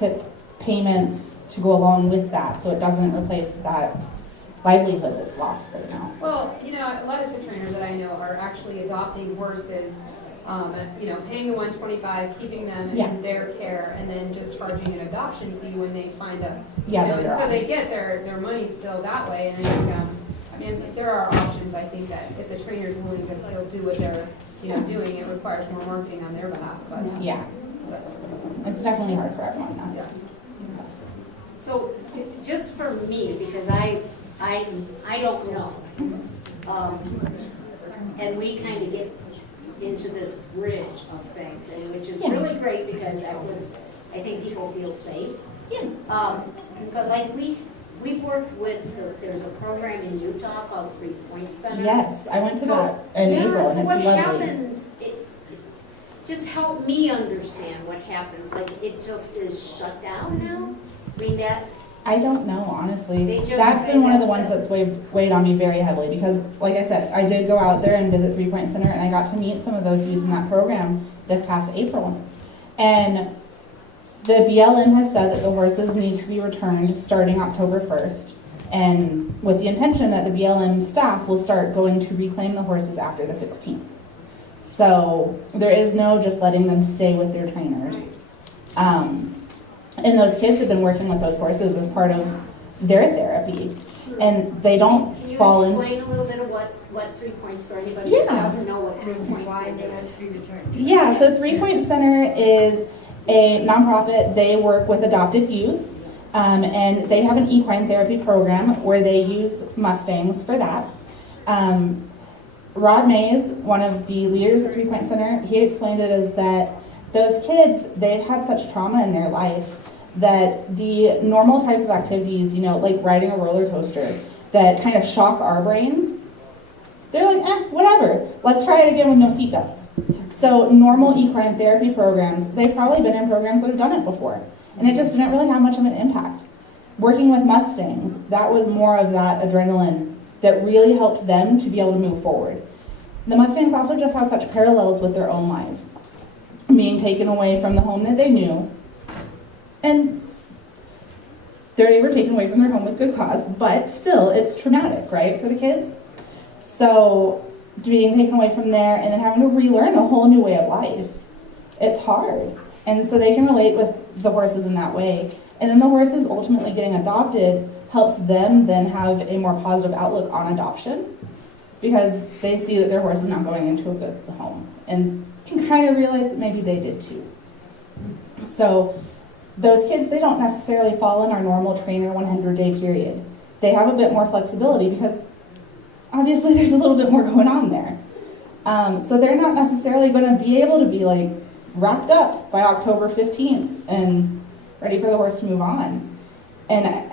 tip payments to go along with that, so it doesn't replace that livelihood that's lost right now. Well, you know, a lot of tip trainers that I know are actually adopting horses, you know, paying the $125, keeping them in their care, and then just charging an adoption fee when they find a, you know, and so they get their money still that way, and then, I mean, there are options, I think, that if the trainer's willing to still do what they're, you know, doing, it requires more marketing on their behalf, but. Yeah, it's definitely hard for everyone now. Yeah. So, just for me, because I don't know, and we kind of get into this bridge of things, and which is really great because that was, I think people feel safe. Yeah. But like we've worked with, there's a program in Utah called 3 Point Center. Yes, I went to that in April, and so it's what lovely. happens, just help me understand what happens, like it just is shut down now? I mean, that, I don't know, honestly. They just That's say been one of the that's ones it. that's weighed on me very heavily because, like I said, I did go out there and visit 3 Point Center, and I got to meet some of those youth in that program this past April. And the BLM has said that the horses need to be returned starting October 1st, and with the intention that the BLM staff will start going to reclaim the horses after the 16th. So there is no just letting them stay with their trainers. And those kids have been working with those horses as part of their therapy, and they don't fall in. Can you explain a little bit of what 3 Points for anybody Yeah. who doesn't know what 3 Points is? Yeah, so 3 Point Center is a nonprofit. They work with adopted youth, and they have an equine therapy program where they use Mustangs for that. Rod Mays, one of the leaders at 3 Point Center, he explained it as that those kids, they've had such trauma in their life that the normal types of activities, you know, like riding a roller coaster, that kind of shock our brains, they're like, whatever, let's try it again with no seatbelts. So normal equine therapy programs, they've probably been in programs that have done it before, and it just didn't really have much of an impact. Working with Mustangs, that was more of that adrenaline that really helped them to be able to move forward. The Mustangs also just have such parallels with their own lives. Being taken away from the home that they knew, and they were taken away from their home with good cause, but still, it's traumatic, right, for the kids? So, being taken away from there and then having to relearn a whole new way of life, it's hard. And so they can relate with the horses in that way. And then the horses ultimately getting adopted helps them then have a more positive outlook on adoption, because they see that their horse is now going into a good home and can kind of realize that maybe they did too. So those kids, they don't necessarily fall in our normal trainer 100-day period. They have a bit more flexibility because obviously there's a little bit more going on there. So they're not necessarily going to be able to be like wrapped up by October 15th and ready for the horse to move on. And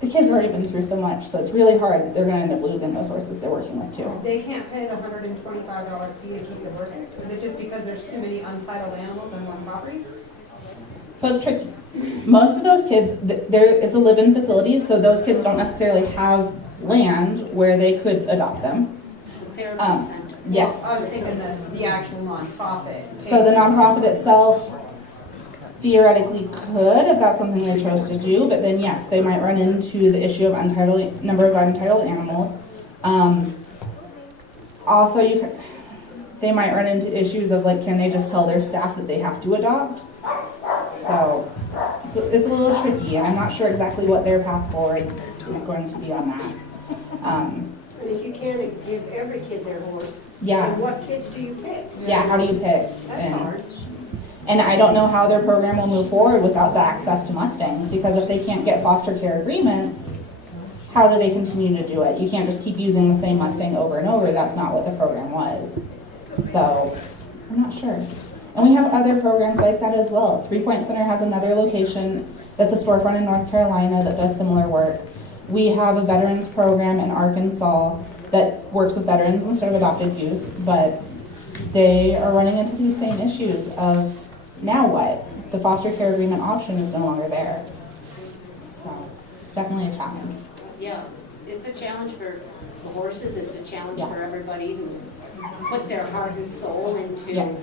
the kids have already been through so much, so it's really hard that they're going to end up losing those horses they're working with too. They can't pay the $125 fee to keep the horses. Is it just because there's too many untitled animals on one property? So it's tricky. Most of those kids, it's a live-in facility, so those kids don't necessarily have land where they could adopt them. It's a therapy center. Yes. Well, I was thinking the actual nonprofit. So the nonprofit itself theoretically could, if that's something they chose to do, but then yes, they might run into the issue of number of untitled animals. Also, they might run into issues of like, can they just tell their staff that they have to adopt? So it's a little tricky. I'm not sure exactly what their path forward is going to be on that. And if you can't give every kid their horse, Yeah. then what kids do you pick? Yeah, how do you pick? That's hard. And I don't know how their program will move forward without the access to Mustangs, because if they can't get foster care agreements, how do they continue to do it? You can't just keep using the same Mustang over and over. That's not what the program was. So I'm not sure. And we have other programs like that as well. 3 Point Center has another location that's a storefront in North Carolina that does similar work. We have a veterans program in Arkansas that works with veterans instead of adopted youth, but they are running into these same issues of now what? The foster care agreement option is no longer there. So it's definitely a challenge. Yeah, it's a challenge for the horses, it's a challenge Yeah. for everybody who's put their heart and soul into Yes.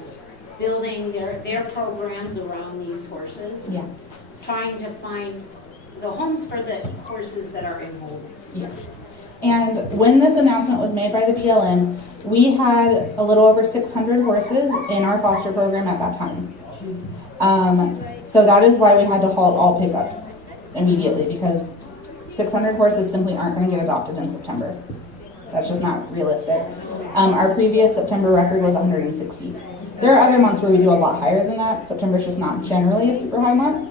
building their programs around these horses. Yeah. trying to find the homes for the horses that are enrolled. Yes. And when this announcement was made by the BLM, we had a little over 600 horses in our foster program at that time. So that is why we had to halt all pickups immediately, because 600 horses simply aren't going to get adopted in September. That's just not realistic. Our previous September record was 160. There are other months where we do a lot higher than that. September's just not generally a super high month.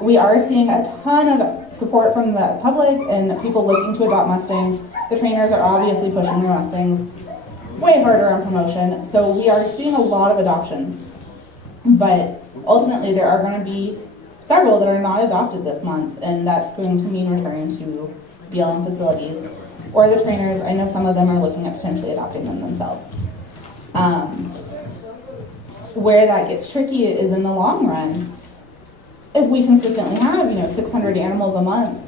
We are seeing a ton of support from the public and people looking to adopt Mustangs. The trainers are obviously pushing their Mustangs way harder on promotion, so we are seeing a lot of adoptions. But ultimately, there are going to be several that are not adopted this month, and that's going to mean returning to BLM facilities. Or the trainers, I know some of them are looking at potentially adopting them themselves. Where that gets tricky is in the long run. If we consistently have, 600 animals a month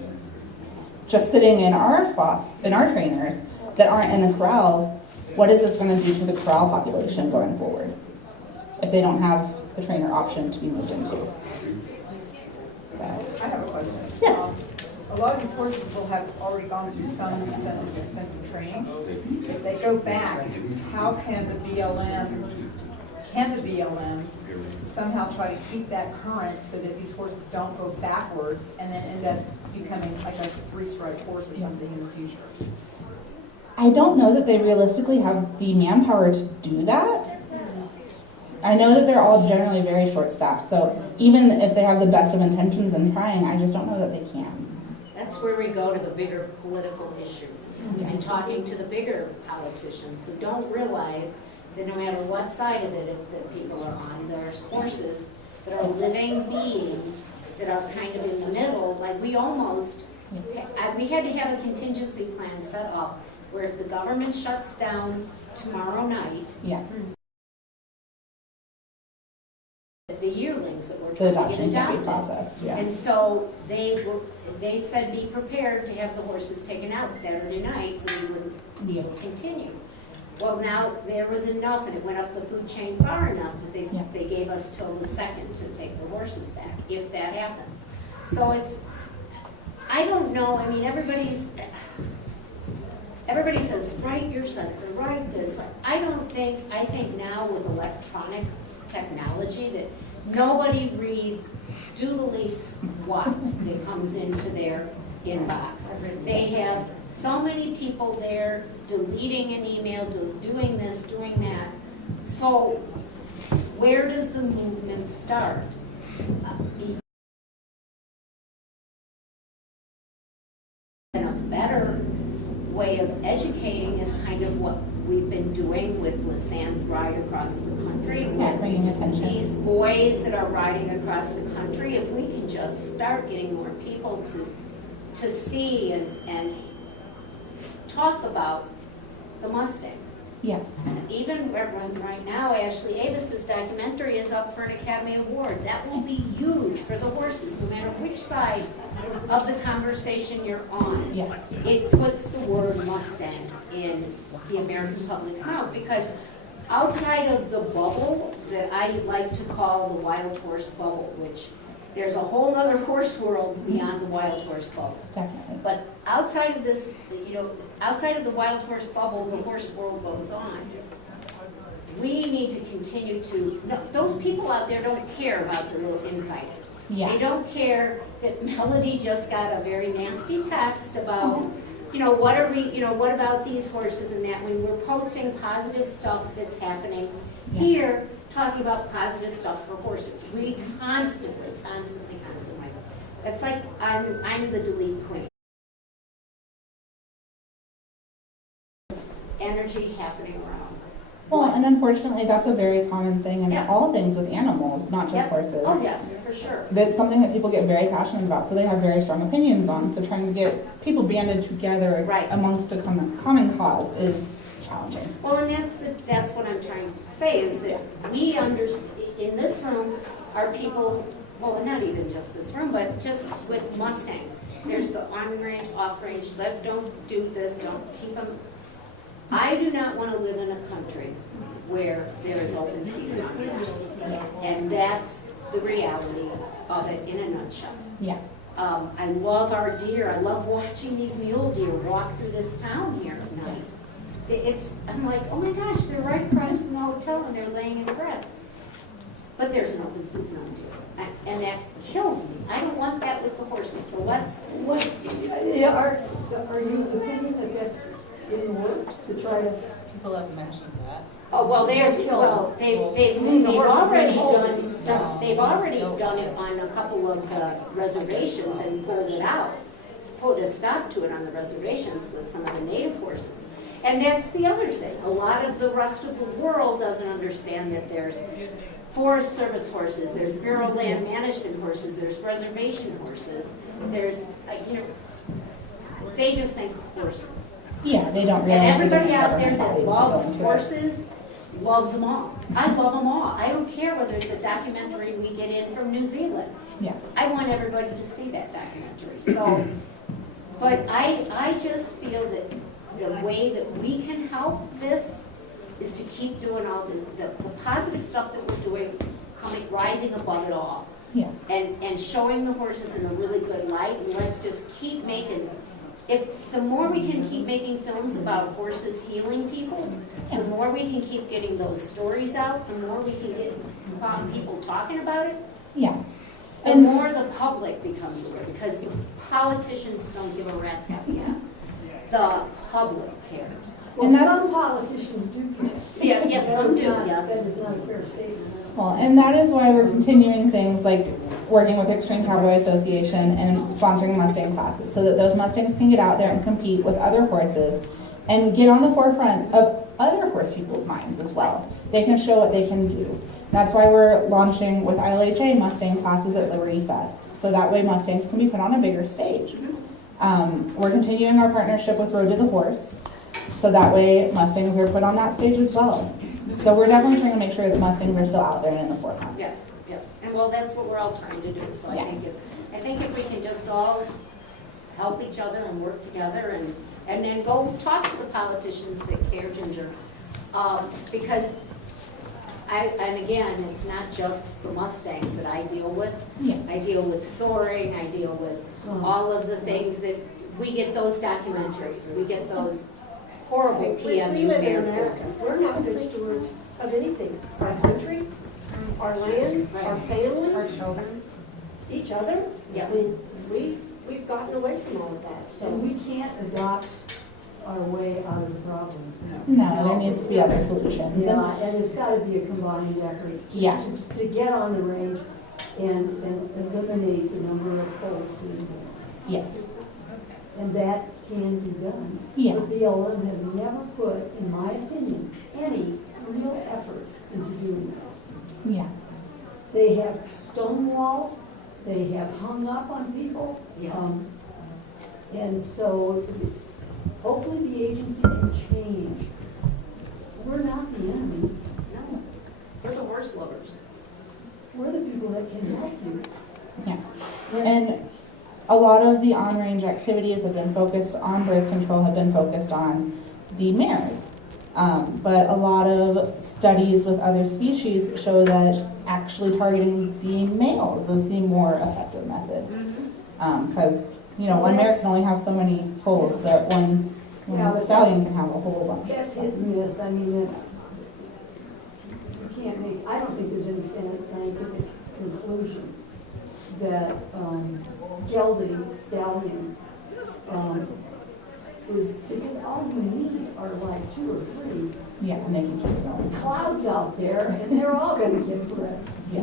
just sitting in our trainers that aren't in the corrals, what is this going to do to the corral population going forward if they don't have the trainer option to be moved into? So, I have a question. yes. A lot of these horses will have already gone through some sense of extensive training. If they go back, how can the BLM somehow try to keep that current so that these horses don't go backwards and then end up becoming like a three-stripe horse or something in the future? I don't know that they realistically have the manpower to do that. I know that they're all generally very short-staffed, so even if they have the best of intentions in trying, I just don't know that they can. That's where we go to the bigger political issue. Yes. And talking to the bigger politicians who don't realize that no matter what side of it that people are on, there's horses that are living beings that are kind of in the middle. Like we had to have a contingency plan set up where if the government shuts down tomorrow night, Yeah, the yearlings that we're the trying to get adoption can be adopted. processed, yeah. And so they said be prepared to have the horses taken out Saturday night so we wouldn't be able to continue. Well, now there was enough and it went up the food chain far enough that they gave us till the 2nd to take the horses back, if that happens. So I don't know, I mean, everybody says, write your senator, write this. I think now with electronic technology that nobody reads doodly squat that comes into their inbox. They have so many people there deleting an email, doing this, doing that. So where does the movement start? And a better way of educating is kind of what we've been doing with Lasan's ride across the country. Yeah, bringing attention. These boys that are riding across the country, if we can just start getting more people to see and talk about the Mustangs. Yeah. Even right now, Ashley Avis's documentary is up for an Academy Award. That will be huge for the horses, no matter which side of the conversation you're on. Yeah. It puts the word Mustang in the American public's mouth, because outside of the bubble that I like to call the wild horse bubble, which there's a whole other horse world beyond the wild horse bubble. Definitely. But outside of this, outside of the wild horse bubble, the horse world goes on. We need to continue to, those people out there don't care about the little infighting. Yeah. They don't care that Melody just got a very nasty text about, what about these horses and that, when we're posting positive stuff that's happening here, talking about positive stuff for horses. We constantly. It's like I'm the delete queen. Energy happening around. Well, and unfortunately, that's a very common thing in Yeah. all things with animals, not just Yep. horses. Oh, yes, for sure. That's something that people get very passionate about, so they have very strong opinions on. So trying to get people banded together Right. amongst a common cause is challenging. Well, and that's what I'm trying to say, is that we in this room are people, well, not even just this room, but just with Mustangs. There's the on-range, off-range, don't do this, don't keep them. I do not want to live in a country where there is open season on horses. And that's the reality of it in a nutshell. Yeah. I love our deer. I love watching these mule deer walk through this town here at night. I'm like, oh my gosh, they're right across from the hotel and they're laying in the grass. But there's an open season on deer, and that kills me. I don't want that with the horses, so let's. What, are you opinion that that's in works to try to? People have mentioned that. Oh, well, they've already done No, stuff, they've already still- done it on a couple of the reservations and pulled it out. Put a stop to it on the reservations with some of the native horses. And that's the other thing. A lot of the rest of the world doesn't understand that there's Forest Service horses, there's Bureau of Land Management horses, there's reservation horses, there's, they just think horses. Yeah, they don't And realize. everybody out there government that bodies loves go into it. horses, loves them all. I love them all. I don't care whether it's a documentary we get in from New Zealand. Yeah. I want everybody to see that documentary, so, but I just feel that the way that we can help this is to keep doing all the positive stuff that we're doing, rising above it all. Yeah. And showing the horses in a really good light, and let's just keep making, the more we can keep making films about horses healing people, the more we can keep getting those stories out, the more we can get people talking about it, Yeah. the more the public becomes aware, because politicians don't give a rat's happy ass. The public cares. Well, And that's- some politicians do care. Yeah, yes, some That is do, not- yes. That is not a fair statement. Well, and that is why we're continuing things like working with Pickering Cowboy Association and sponsoring Mustang classes, so that those Mustangs can get out there and compete with other horses and get on the forefront of other horse people's minds as well. They can show what they can do. That's why we're launching with ILHA Mustang classes at Liberty Fest, so that way Mustangs can be put on a bigger stage. We're continuing our partnership with Road to the Horse, so that way Mustangs are put on that stage as well. So we're definitely trying to make sure that Mustangs are still out there and in the forefront. Yeah, yeah, and well, that's what we're all trying to do, so Yeah. I think if we can just all help each other and work together and then go talk to the politicians that care, Ginger, because and again, it's not just the Mustangs that I deal with. Yeah. I deal with soaring, I deal with all of the things that, we get those documentaries, we get those horrible We PMU live in America. airports. We're not good stewards of anything. Our country, our land, our Our families, children. each other. Yeah. I mean, we've gotten away from all of that, so. And we can't adopt our way out of the problem. No, there needs to be other solutions. And- Yeah, and it's gotta be a combined effort. Yeah. To get on the range and eliminate the number of foals being born. Yes. And that can be done. Yeah. The BLM has never put, in my opinion, any real effort into doing that. Yeah. They have stonewalled, they have hung up on people. Yeah. And so hopefully the agency can change. We're not the enemy, No, we're the horse lovers. we're the people that can help you. Yeah. And a lot of the on-range activities have been focused on birth control, have been focused on the mares. But a lot of studies with other species show that actually targeting the males is the more effective method. Because, one mare can only have so many foals, but one Yeah, but stallion can have a whole bunch. That's hit and miss, I mean, it's, you can't make, I don't think there's any scientific conclusion that gelding stallions is, because all you need are like 2 or 3 Yeah, and they can keep it going. clouds out there, and they're all gonna get bred. Yeah.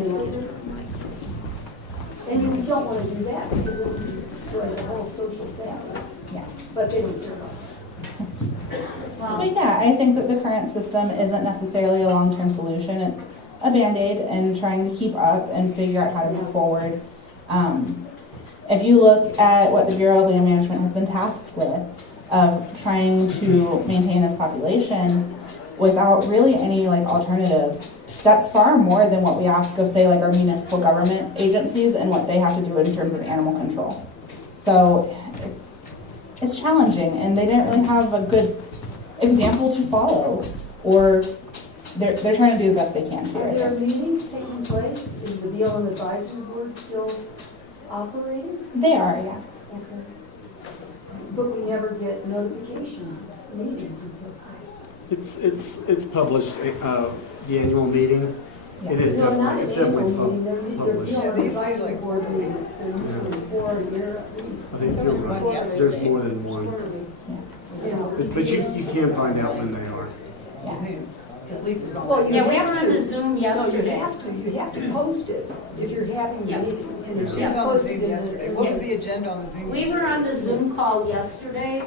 And you don't wanna do that, because it would just destroy the whole social fabric, Yeah. but they don't care about it. But yeah, I think that the current system isn't necessarily a long-term solution. It's a Band-Aid and trying to keep up and figure out how to move forward. If you look at what the Bureau of Land Management has been tasked with, of trying to maintain this population without really any alternatives, that's far more than what we ask of, say, our municipal government agencies and what they have to do in terms of animal control. So it's challenging, and they didn't really have a good example to follow or they're trying to do the best they can Are here. there meetings taking place? Is the BLM advisory board still operating? They are, yeah. Okay. But we never get notifications of meetings and so forth. It's published, the annual meeting. It is No, not definitely, it's an annual definitely meeting, they're published. Yeah, these are advisory like board quarterly. meetings, they're usually 4 a year at least. I think There you're was one right. yesterday. There's more than one. Yeah. But you can find out when they are. Yeah. Zoom, because Lisa was on. Well, that. you Yeah, we have were on to. the Zoom No, yesterday. you have to post it if you're having a Yeah. meeting. And it's She was on the posted Zoom in the- yesterday. What was the agenda on the Zoom? We yesterday? were on the Zoom call yesterday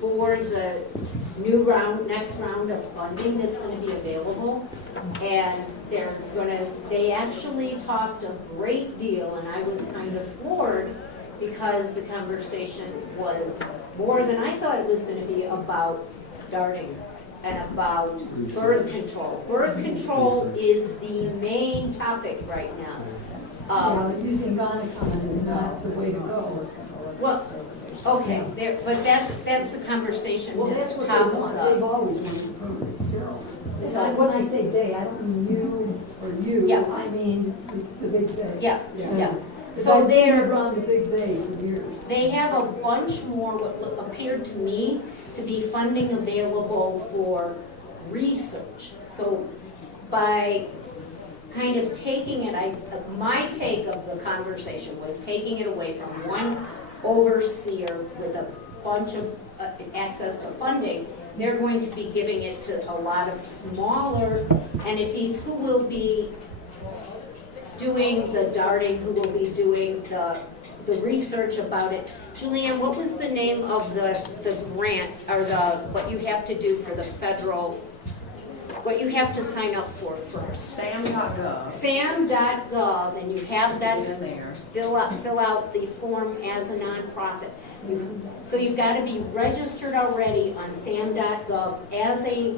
for the new round, next round of funding that's going to be available. And they actually talked a great deal, and I was kind of floored because the conversation was more than I thought it was going to be about darting and about birth control. Birth control is the main topic right now. Using Gonacon is not the way to go. Well, okay, but that's the conversation Well, that's that's what top they of want, the. they've always wanted permanent sterile. So- When I say they, I don't mean you or you, Yeah. I mean the big they. Yeah, yeah. Because So I've been they're, around the big they for years. they have a bunch more, what appeared to me to be funding available for research. So by kind of taking it, my take of the conversation was taking it away from one overseer with a bunch of access to funding. They're going to be giving it to a lot of smaller entities who will be doing the darting, who will be doing the research about it. Julianne, what was the name of the grant, or what you have to do for the federal, what you have to sign up for first? SAM.gov. SAM.gov, and you have that In there. fill out the form as a nonprofit. So you've got to be registered already on SAM.gov as a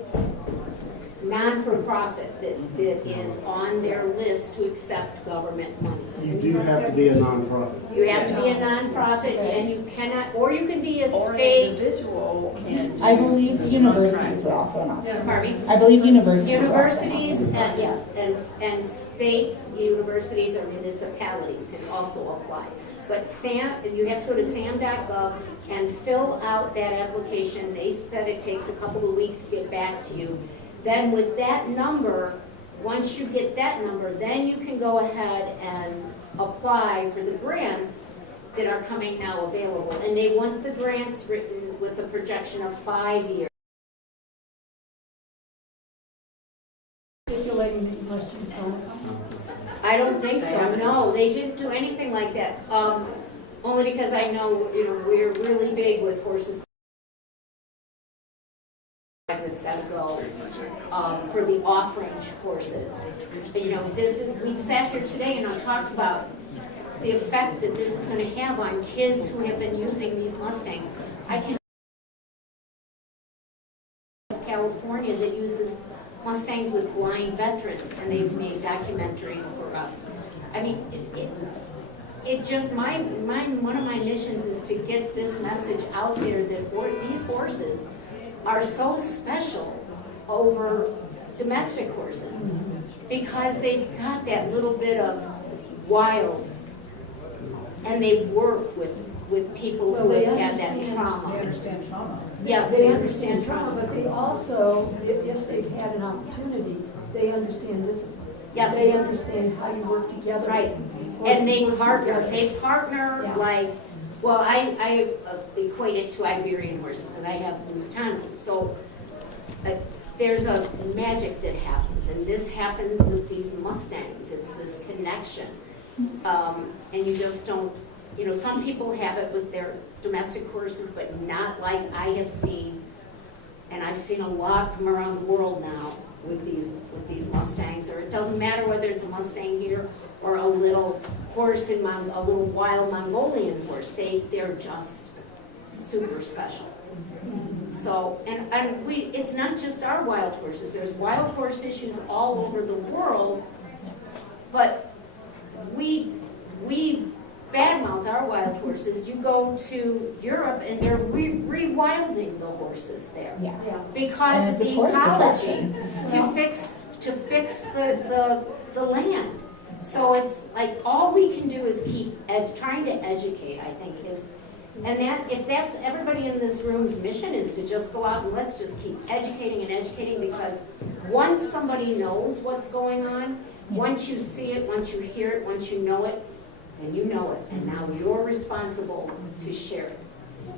non-for-profit that is on their list to accept government money. You do have to be a nonprofit. You have to be a nonprofit, and you cannot, or you can be a Or an state, individual can. I do believe the universities contract. were also an option. pardon me? I believe universities were also an Universities, option. yes, and states, universities, or municipalities can also apply. But you have to go to SAM.gov and fill out that application. They said it takes a couple of weeks to get back to you. Then with that number, once you get that number, then you can go ahead and apply for the grants that are coming now available. And they want the grants written with a projection of 5 years. Stipulating that you must use Gonacon. I don't think so, no, they didn't do anything like that. Only because I know, we're really big with horses. That's gotta go, for the off-range horses. We sat here today and I talked about the effect that this is gonna have on kids who have been using these Mustangs. I can California that uses Mustangs with blind veterans, and they've made documentaries for us. I mean, it just, one of my missions is to get this message out there that these horses are so special over domestic horses because they've got that little bit of wild, and they work with people who Well, have they had that understand. trauma. They understand trauma. Yes, They understand trauma, but they also, if they've had an opportunity, they understand discipline. Yes. They understand how you work together. Right. Horses And they work partner, together. yeah. like, well, I equate it to Iberian horses because I have Mustangs. So there's a magic that happens, and this happens with these Mustangs. It's this connection. And you just don't, some people have it with their domestic horses, but not like I have seen. And I've seen a lot from around the world now with these Mustangs, or it doesn't matter whether it's a Mustang here or a little horse a little wild Mongolian horse. They're just super special. So, and it's not just our wild horses. There's wild horse issues all over the world, but we badmouth our wild horses. You go to Europe and they're rewilding the horses there. Yeah. Yeah. Because And of it's a the tourist ecology, attraction. to fix the land. So it's like, all we can do is keep trying to educate, I think, is, and that, if that's everybody in this room's mission, is to just go out and let's just keep educating and educating, because once somebody knows what's going on, once you see it, once you hear it, once you know it, then you know it, and now you're responsible to share it.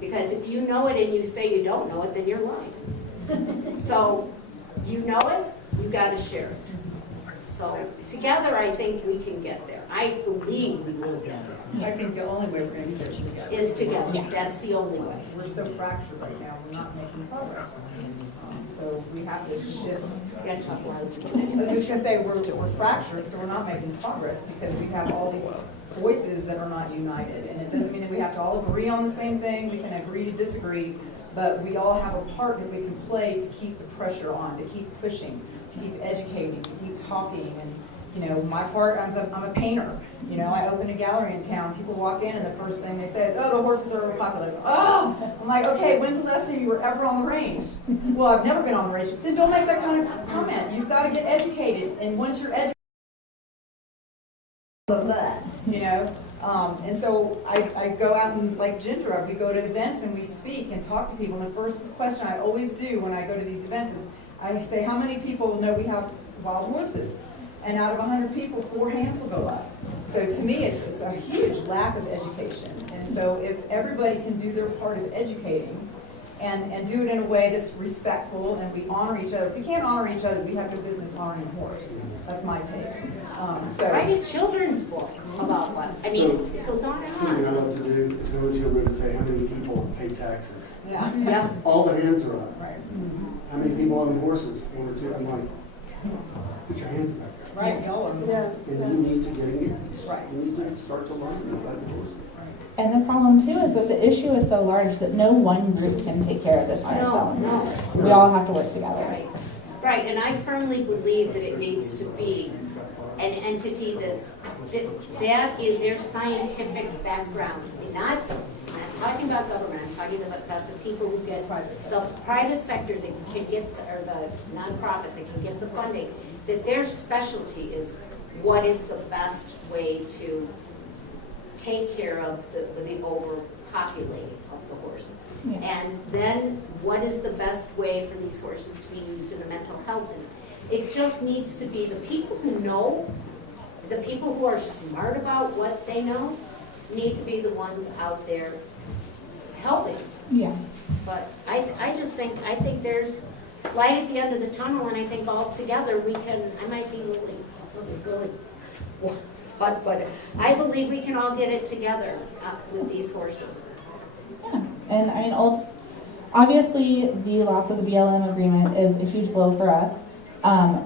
Because if you know it and you say you don't know it, then you're lying. So, you know it, you gotta share it. So, together I think we can get there. I believe we will get there. I think the only way we're gonna get there Is together, that's the only way. We're so fractured right now, we're not making progress. So we have to shift. You gotta talk loud. I was just gonna say, we're fractured, so we're not making progress because we have all these voices that are not united. And it doesn't mean that we have to all agree on the same thing, we can agree to disagree, but we all have a part that we can play to keep the pressure on, to keep pushing, to keep educating, to keep talking. And, you know, my part, I'm a painter. You know, I open a gallery in town, people walk in and the first thing they say is, oh, the horses are overpopulated. Oh! I'm like, okay, when's the last time you were ever on the range? Well, I've never been on the range. Then don't make that kind of comment. You've got to get educated. And once you're educated, you know, and so I go out and, like Ginger, we go to events and we speak and talk to people. And the first question I always do when I go to these events is, I say, how many people know we have wild horses? And out of 100 people, 4 hands will go up. So to me, it's a huge lack of education. And so if everybody can do their part of educating and do it in a way that's respectful and we honor each other. If we can't honor each other, we have no business honoring a horse. That's my take. Write a children's book about what, I mean, it goes on and Something I on. love to do is go to a room and say, how many people pay taxes? Yeah. Yeah. All the hands are up. Right. How many people own horses? 1 or 2. I'm like, put your hands back there. Right, y'all are. Yeah. And you need to get engaged. Right. You need to start to learn about the horses. And the problem too is that the issue is so large that no one group can take care of this on its own. No. We all have to work together. Right, right, and I firmly believe that it needs to be an entity that is their scientific background. I'm not talking about government, I'm talking about the people who get the private sector that can get, or the nonprofit that can get the funding, that their specialty is what is the best way to take care of the overpopulating of the horses. Yeah. And then what is the best way for these horses to be used in a mental health? And it just needs to be the people who know, the people who are smart about what they know, need to be the ones out there helping. Yeah. But I think there's light at the end of the tunnel, and I think all together we can, I might be really, but I believe we can all get it together with these horses. Yeah. And I mean, obviously the loss of the BLM agreement is a huge blow for us,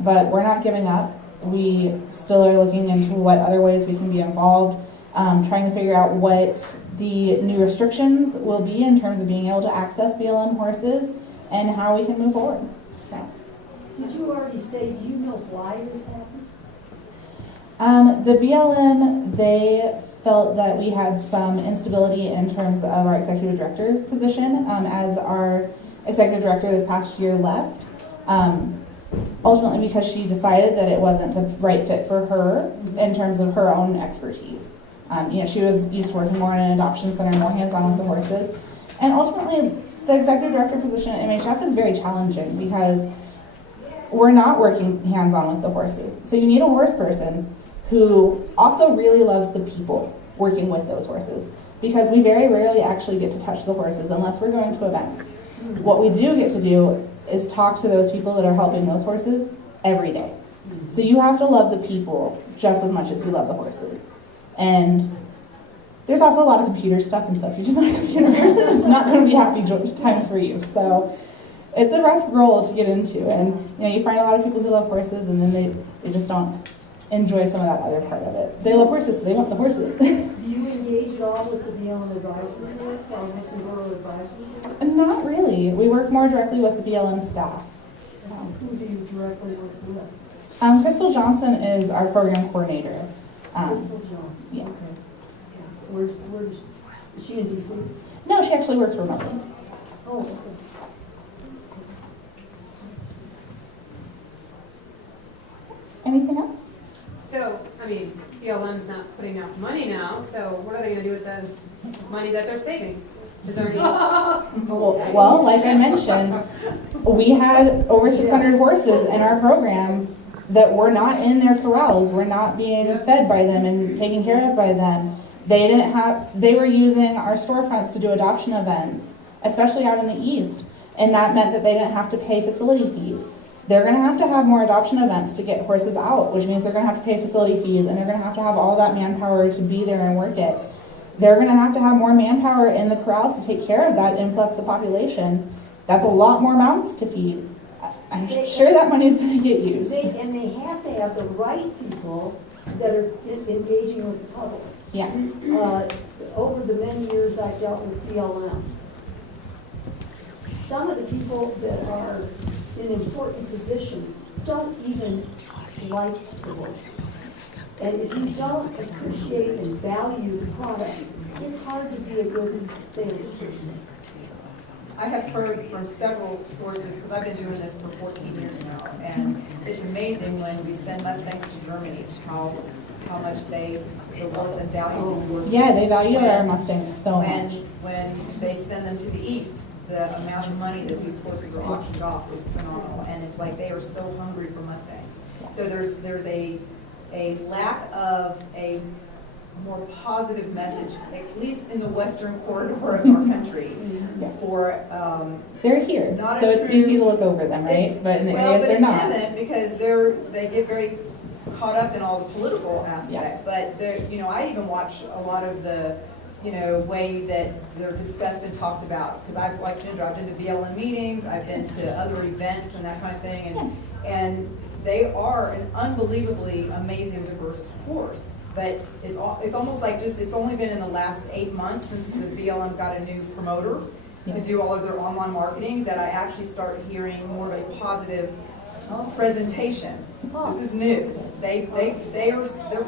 but we're not giving up. We still are looking into what other ways we can be involved, trying to figure out what the new restrictions will be in terms of being able to access BLM horses and how we can move forward. So. Did you already say, do you know why this happened? The BLM, they felt that we had some instability in terms of our executive director position as our executive director this past year left. Ultimately because she decided that it wasn't the right fit for her in terms of her own expertise. She was used to working more in an adoption center, more hands-on with the horses. And ultimately, the executive director position at MHF is very challenging because we're not working hands-on with the horses. So you need a horse person who also really loves the people working with those horses, because we very rarely actually get to touch the horses unless we're going to events. What we do get to do is talk to those people that are helping those horses every day. So you have to love the people just as much as you love the horses. And there's also a lot of computer stuff and stuff. You're just not a computer person, it's not going to be happy times for you. So it's a rough role to get into. And you find a lot of people who love horses and then they just don't enjoy some of that other part of it. They love horses, so they want the horses. Do you engage at all with the BLM advisory board, or Missing Rural Advisory Board? Not really. We work more directly with the BLM staff. So. Who do you directly work with? Crystal Johnson is our program coordinator. Crystal Johnson. Yeah. Okay. is she in DC? No, she actually works remotely. Oh, okay. Anything else? So, I mean, BLM's not putting out money now, so what are they gonna do with the money that they're saving? Is there any? Well, like I mentioned, we had over 600 horses in our program that were not in their corrals, were not being fed by them and taken care of by them. They were using our storefronts to do adoption events, especially out in the east, and that meant that they didn't have to pay facility fees. They're gonna have to have more adoption events to get horses out, which means they're gonna have to pay facility fees, and they're gonna have to have all that manpower to be there and work it. They're gonna have to have more manpower in the corrals to take care of that influx of population. That's a lot more mouths to feed. I'm sure that money's gonna get used. And they have to have the right people that are engaging with the public. Yeah, Over the many years I've dealt with BLM, some of the people that are in important positions don't even like the horses. And if you don't appreciate and value the product, it's hard to be a good salesperson. I have heard from several sources, because I've been doing this for 14 years now, and it's amazing when we send Mustangs to Germany, how much they love and value these horses. yeah, they value our Mustangs so much. When they send them to the east, the amount of money that these horses are auctioned off is phenomenal, and it's like they are so hungry for Mustangs. So there's a lack of a more positive message, at least in the western corridor of our country, for They're here, not so a it's true- easy to look over them, right? But in the areas they're not. Well, but it isn't, because they get very caught up in all the political aspect. But I even watch a lot of the, way that they're discussed and talked about. Because I've, like Ginger, I've been to BLM meetings, I've been to other events and that kind of thing. And they are an unbelievably amazing, diverse horse. But it's almost like it's only been in the last 8 months since the BLM got a new promoter to do all of their online marketing that I actually start hearing more of a positive presentation. This is new. They're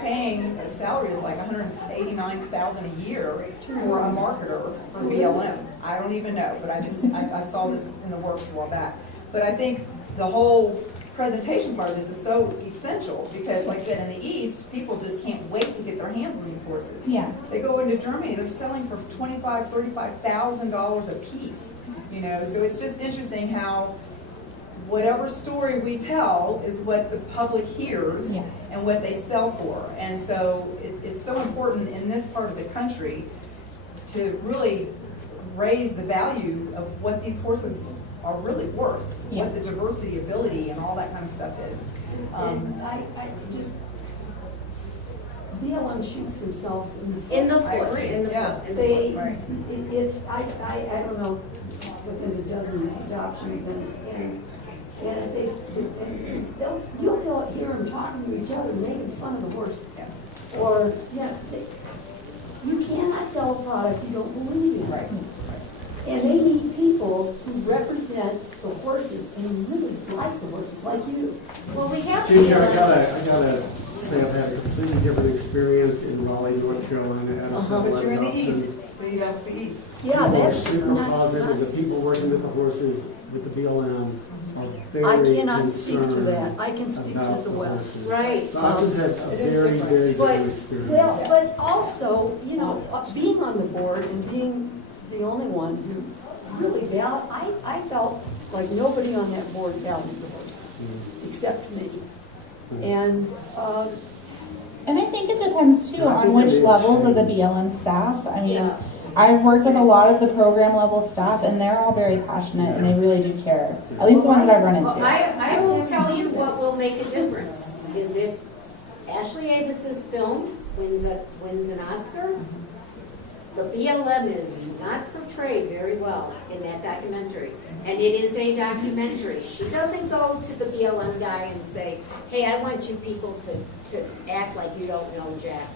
paying a salary of like $189,000 a year for a marketer for BLM. I don't even know, but I saw this in the works a while back. But I think the whole presentation part of this is so essential because, like I said, in the East, people just can't wait to get their hands on these horses. Yeah. They go into Germany, they're selling for $25,000, $35,000 a piece. So it's just interesting how whatever story we tell is what the public hears and what they sell for. And so it's so important in this part of the country to really raise the value of what these horses are really worth, what the diversity, ability, and all that kind of stuff is. And I just, BLM shoots themselves in the foot. In the I foot, agree, in the yeah. foot. They, Right. I don't know, within the dozens of adoption events, and if you'll hear them talking to each other, making fun of the horses. Or, you cannot sell a product you don't believe in. Right. And they need people who represent the horses and really like the horses, like you. Well, we have Ginger, I gotta say I've had a completely different experience in Raleigh, North Carolina at a But you're in the adoption. East, so that's the East. Yeah, People are that's super not, positive. The people working with the horses, with the BLM, are very I cannot speak to concerned that. I can speak to about the West. horses. Right. So I've just had a It is very, different. very But, different experience. well, but also, being on the board and being the only one who really I felt like nobody on that board valued the horses, except me. And, And I think it depends too I on think which it is levels of the changed. BLM staff. I mean, Yeah. I've worked with a lot of the program level staff and they're all very passionate and they really do care. At least the ones that I've run Well, into. I will tell you what will make a difference, is if Ashley Avis's film wins an Oscar, the BLM is not portrayed very well in that documentary. And it is a documentary. She doesn't go to the BLM guy and say, hey, I want you people to act like you don't know Jack.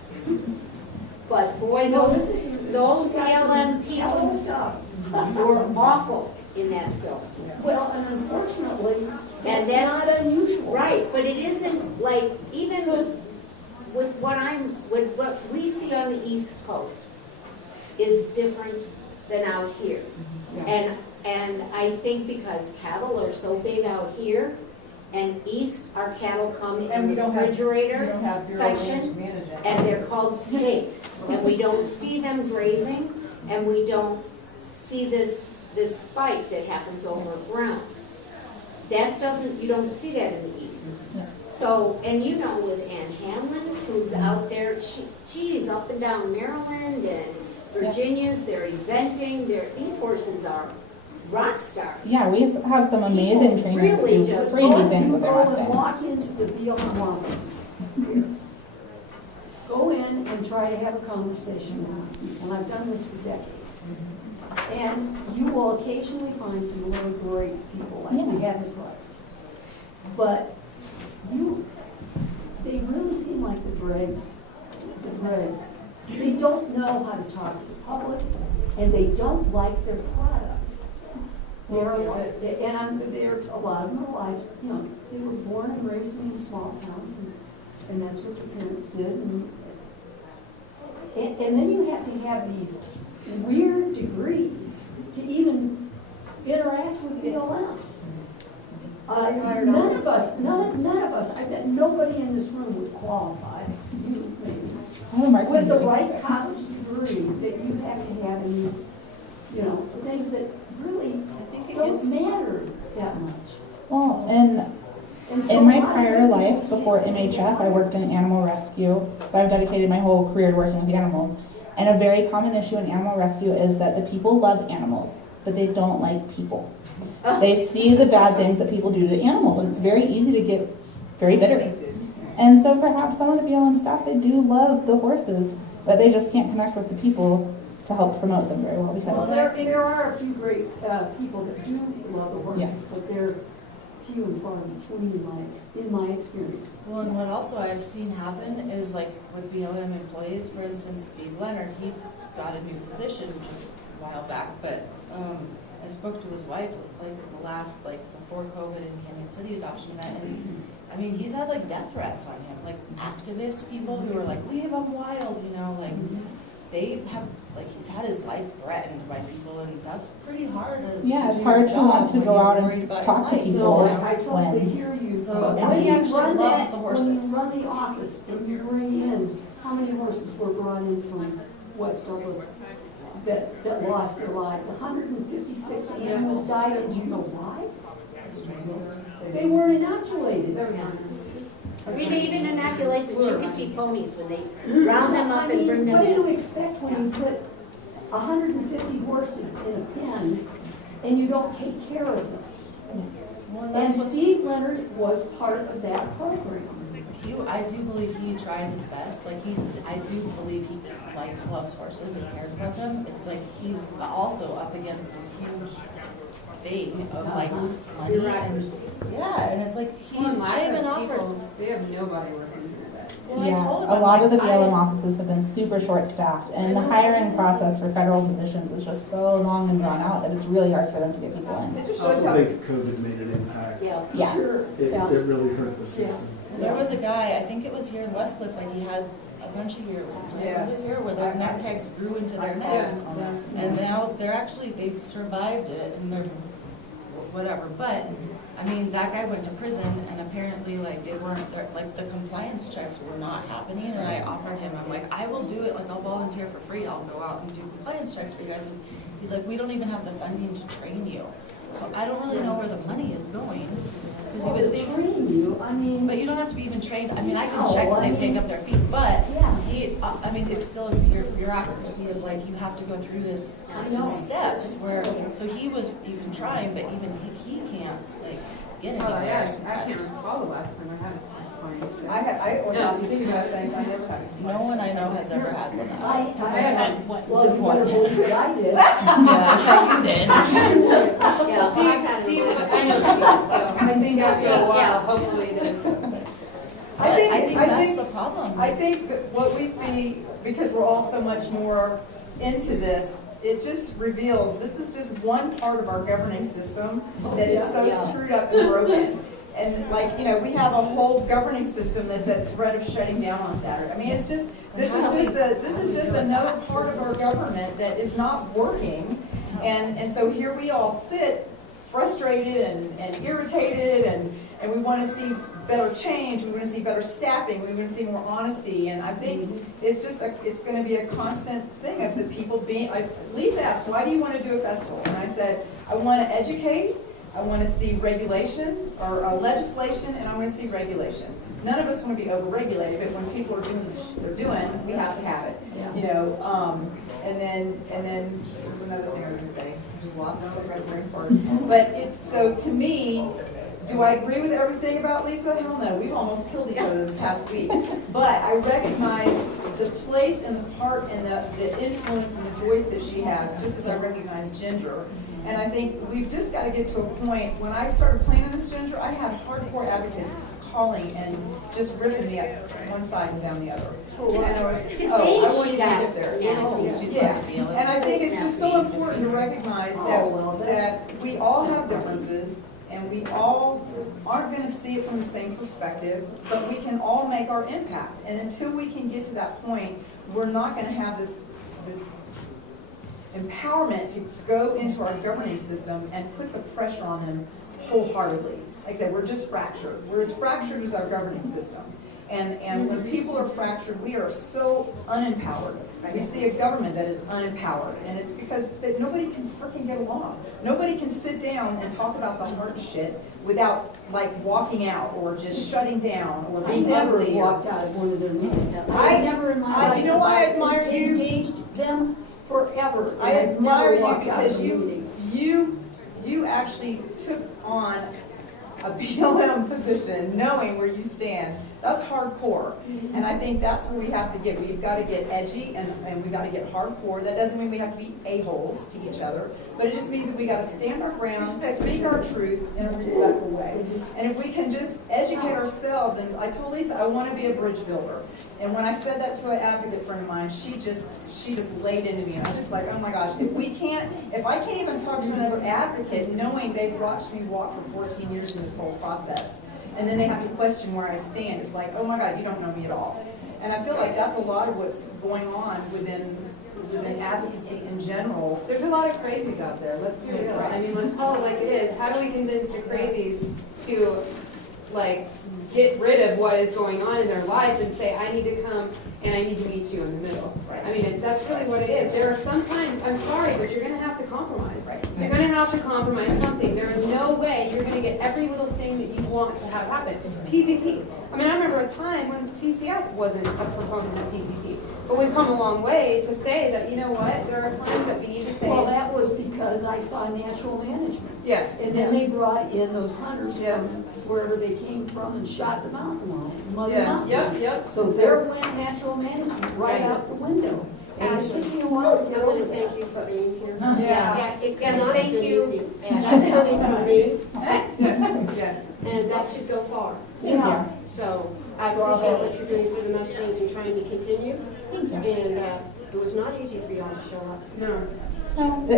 But boy, those BLM people stuff. were awful in that film. Well, and unfortunately, And that's that's not unusual. Right, but it isn't like, even with what we see on the East Coast, is different than out here. And I think because cattle are so big out here, and east, our cattle come And in we the don't have, we refrigerator don't have Bureau of Land section, Management. and they're called steak. And we don't see them grazing, and we don't see this fight that happens over ground. That doesn't, you don't see that in the east. So, and you know with Ann Hamlin, who's out there, she's up and down Maryland and Virginia's, they're eventing, these horses are rock stars. Yeah, we have some amazing trainers that really do just crazy things with their Go and Mustangs. walk into the BLM offices. Go in and try to have a conversation with these people, and I've done this for decades. And you will occasionally find some really great people like we had in the prior. But they really seem like the Gregs. They don't know how to talk to the public, and they don't like their product. They're a lot of them are alive, you know, they were born and raised in these small towns, and that's what their parents did. And then you have to have these weird degrees to even interact with BLM. None of us, I bet nobody in this room would qualify, you maybe, with the right college degree that you have to have in these, you know, things that really don't matter that much. Well, and And so in my why- prior life, before MHF, I worked in animal rescue, so I've dedicated my whole career to working with animals. And a very common issue in animal rescue is that the people love animals, but they don't like people. They see the bad things that people do to animals, and it's very easy to get very bitter. And so perhaps some of the BLM staff, they do love the horses, but they just can't connect with the people to help promote them very well Well, because there are a few great people that do love the horses, but they're few and far between in my experience. Well, and what also I've seen happen is like with BLM employees, for instance, Steve Leonard, he got a new position just a while back, but I spoke to his wife like the last, like before COVID in Canyon City adoption event, and I mean, he's had like death threats on him, like activist people who are like, leave him wild, you know, like they have, like he's had his life threatened by people, and that's pretty hard to yeah, do it's your hard to job want to when go you're out worried and about talk to your life, people. you know? I totally when- hear you. So, But and when he you actually run loves that- the When horses. you run the office and you bring in, how many horses were brought in from West Douglas that lost their lives? 156 animals died, and do you know why? They weren't inoculated. We didn't even inoculate the Chickatee ponies when they round them up and bring them What do you in. expect when you put 150 horses in a pen and you don't take care of them? Well, And that's what's- Steve Leonard was part of that program. I do believe he tried his best. Like I do believe he like loves horses and cares about them. It's like he's also up against this huge thing of like money and and it's like I even offered. They have nobody working here that. Well, I Yeah, told him, a I'm lot of the like, BLM offices have been super short-staffed, and the hiring process for federal positions is just so long and drawn out that it's really hard for them to get people in. It just I shows also how, think COVID made an impact. Yeah. Sure. It Yeah. really hurt the system. There was a guy, I think it was here in Westcliffe, like he had a bunch of yearlings, right? Was Yes. it here where their neck tags grew into their necks? And now they've survived it and they're whatever, but I mean, that guy went to prison and apparently like they weren't, like the compliance checks were not happening, and I offered him, I'm like, I will do it, like I'll volunteer for free, I'll go out and do compliance checks for you guys, and he's like, we don't even have the funding to train you. So I don't really know where the money is going, because you Well, would to think, train you, I mean. but you don't have to be even trained, I mean, I can No, check I they mean- pick up their feet, but Yeah. I mean, it's still a bureaucracy of like, you have to go through this, I know. these steps where, so he was even trying, but even he can't like get Oh, anywhere yeah, I can't sometimes. recall the last time I had a client. I adopted two Mustangs, I never had. No one I know has ever had one. I had well, you better believe that I did. Yeah, you did. Yeah. Steve, I know Steve, so I think after a while, hopefully it is. I think that's the problem. I think that what we see, because we're all so much more into this, it just reveals, this is just one part of our governing system that is so screwed up and broken. And like, you know, we have a whole governing system that's at threat of shutting down on Saturday. I mean, it's just, This is just another part of our government that is not working. And so here we all sit frustrated and irritated and we want to see better change, we want to see better staffing, we want to see more honesty. And I think it's going to be a constant thing of the people being, Lisa asked, why do you want to do a festival? And I said, I want to educate, I want to see regulation or legislation, and I want to see regulation. None of us want to be over-regulated, but when people are doing what they're doing, we have to have it. You know, and then there was another thing I was going to say. I just lost it right there. But it's, so to me, do I agree with everything about Lisa? Hell no, we've almost killed each other this past week. But I recognize the place and the part and the influence and the voice that she has, just as I recognize Ginger. And I think we've just got to get to a point, when I started playing in this Ginger, I had hardcore advocates calling and just ripping me up one side and down the other. And I was, Today I want she you to got get there. nasty. Yeah, and I think it's just so important to recognize that we all have differences, and we all aren't going to see it from the same perspective, but we can all make our impact. And until we can get to that point, we're not going to have this empowerment to go into our governing system and put the pressure on them wholeheartedly. Like I said, we're just fractured. We're as fractured as our governing system. And when people are fractured, we are so unempowered. We see a government that is unempowered, and it's because that nobody can freaking get along. Nobody can sit down and talk about the hard shit without like walking out or just shutting down or I being never ugly. walked out of one of their meetings. I- I never in my life. you know why I admire you? Engaged them forever. and I I've admire never you walked out of because a meeting. you actually took on a BLM position knowing where you stand. That's hardcore. And I think that's where we have to get. We've got to get edgy and we've got to get hardcore. That doesn't mean we have to be a-holes to each other, but it just means that we got to stand our ground, speak our truth in a respectful way. And if we can just educate ourselves, and I told Lisa, I want to be a bridge builder. And when I said that to an advocate friend of mine, she just laid into me. And I was just like, oh my gosh, if I can't even talk to another advocate knowing they've watched me walk for 14 years in this whole process, and then they have to question where I stand, it's like, oh my God, you don't know me at all. And I feel like that's a lot of what's going on within advocacy in general. There's a lot of crazies out there, let's be real. I mean, let's call it like it is. How do we convince the crazies to, like, get rid of what is going on in their lives and say, I need to come and I need to meet you in the middle? I mean, that's really what it is. There are sometimes, I'm sorry, but you're going to have to compromise. You're going to have to compromise something. There is no way you're going to get every little thing that you want to have happen. PCP. I mean, I remember a time when TCF wasn't a proponent of PCP. But we've come a long way to say that, you know what, there are times that we need to say. Well, that was because I saw natural management. Yeah. And then they brought in those hunters Yeah. from wherever they came from and shot the mountain lion, Mother Yeah, Mountain. yep. So there went natural management right out the window. And it took me a while to get I want to over thank that. you for being here. Yes. It Yes, cannot thank have been you. easy. And that's coming from me, Yes. and that should go far. Yeah. So I appreciate what you're doing for the Mustangs and trying to continue. And it was not easy for y'all to show up. No.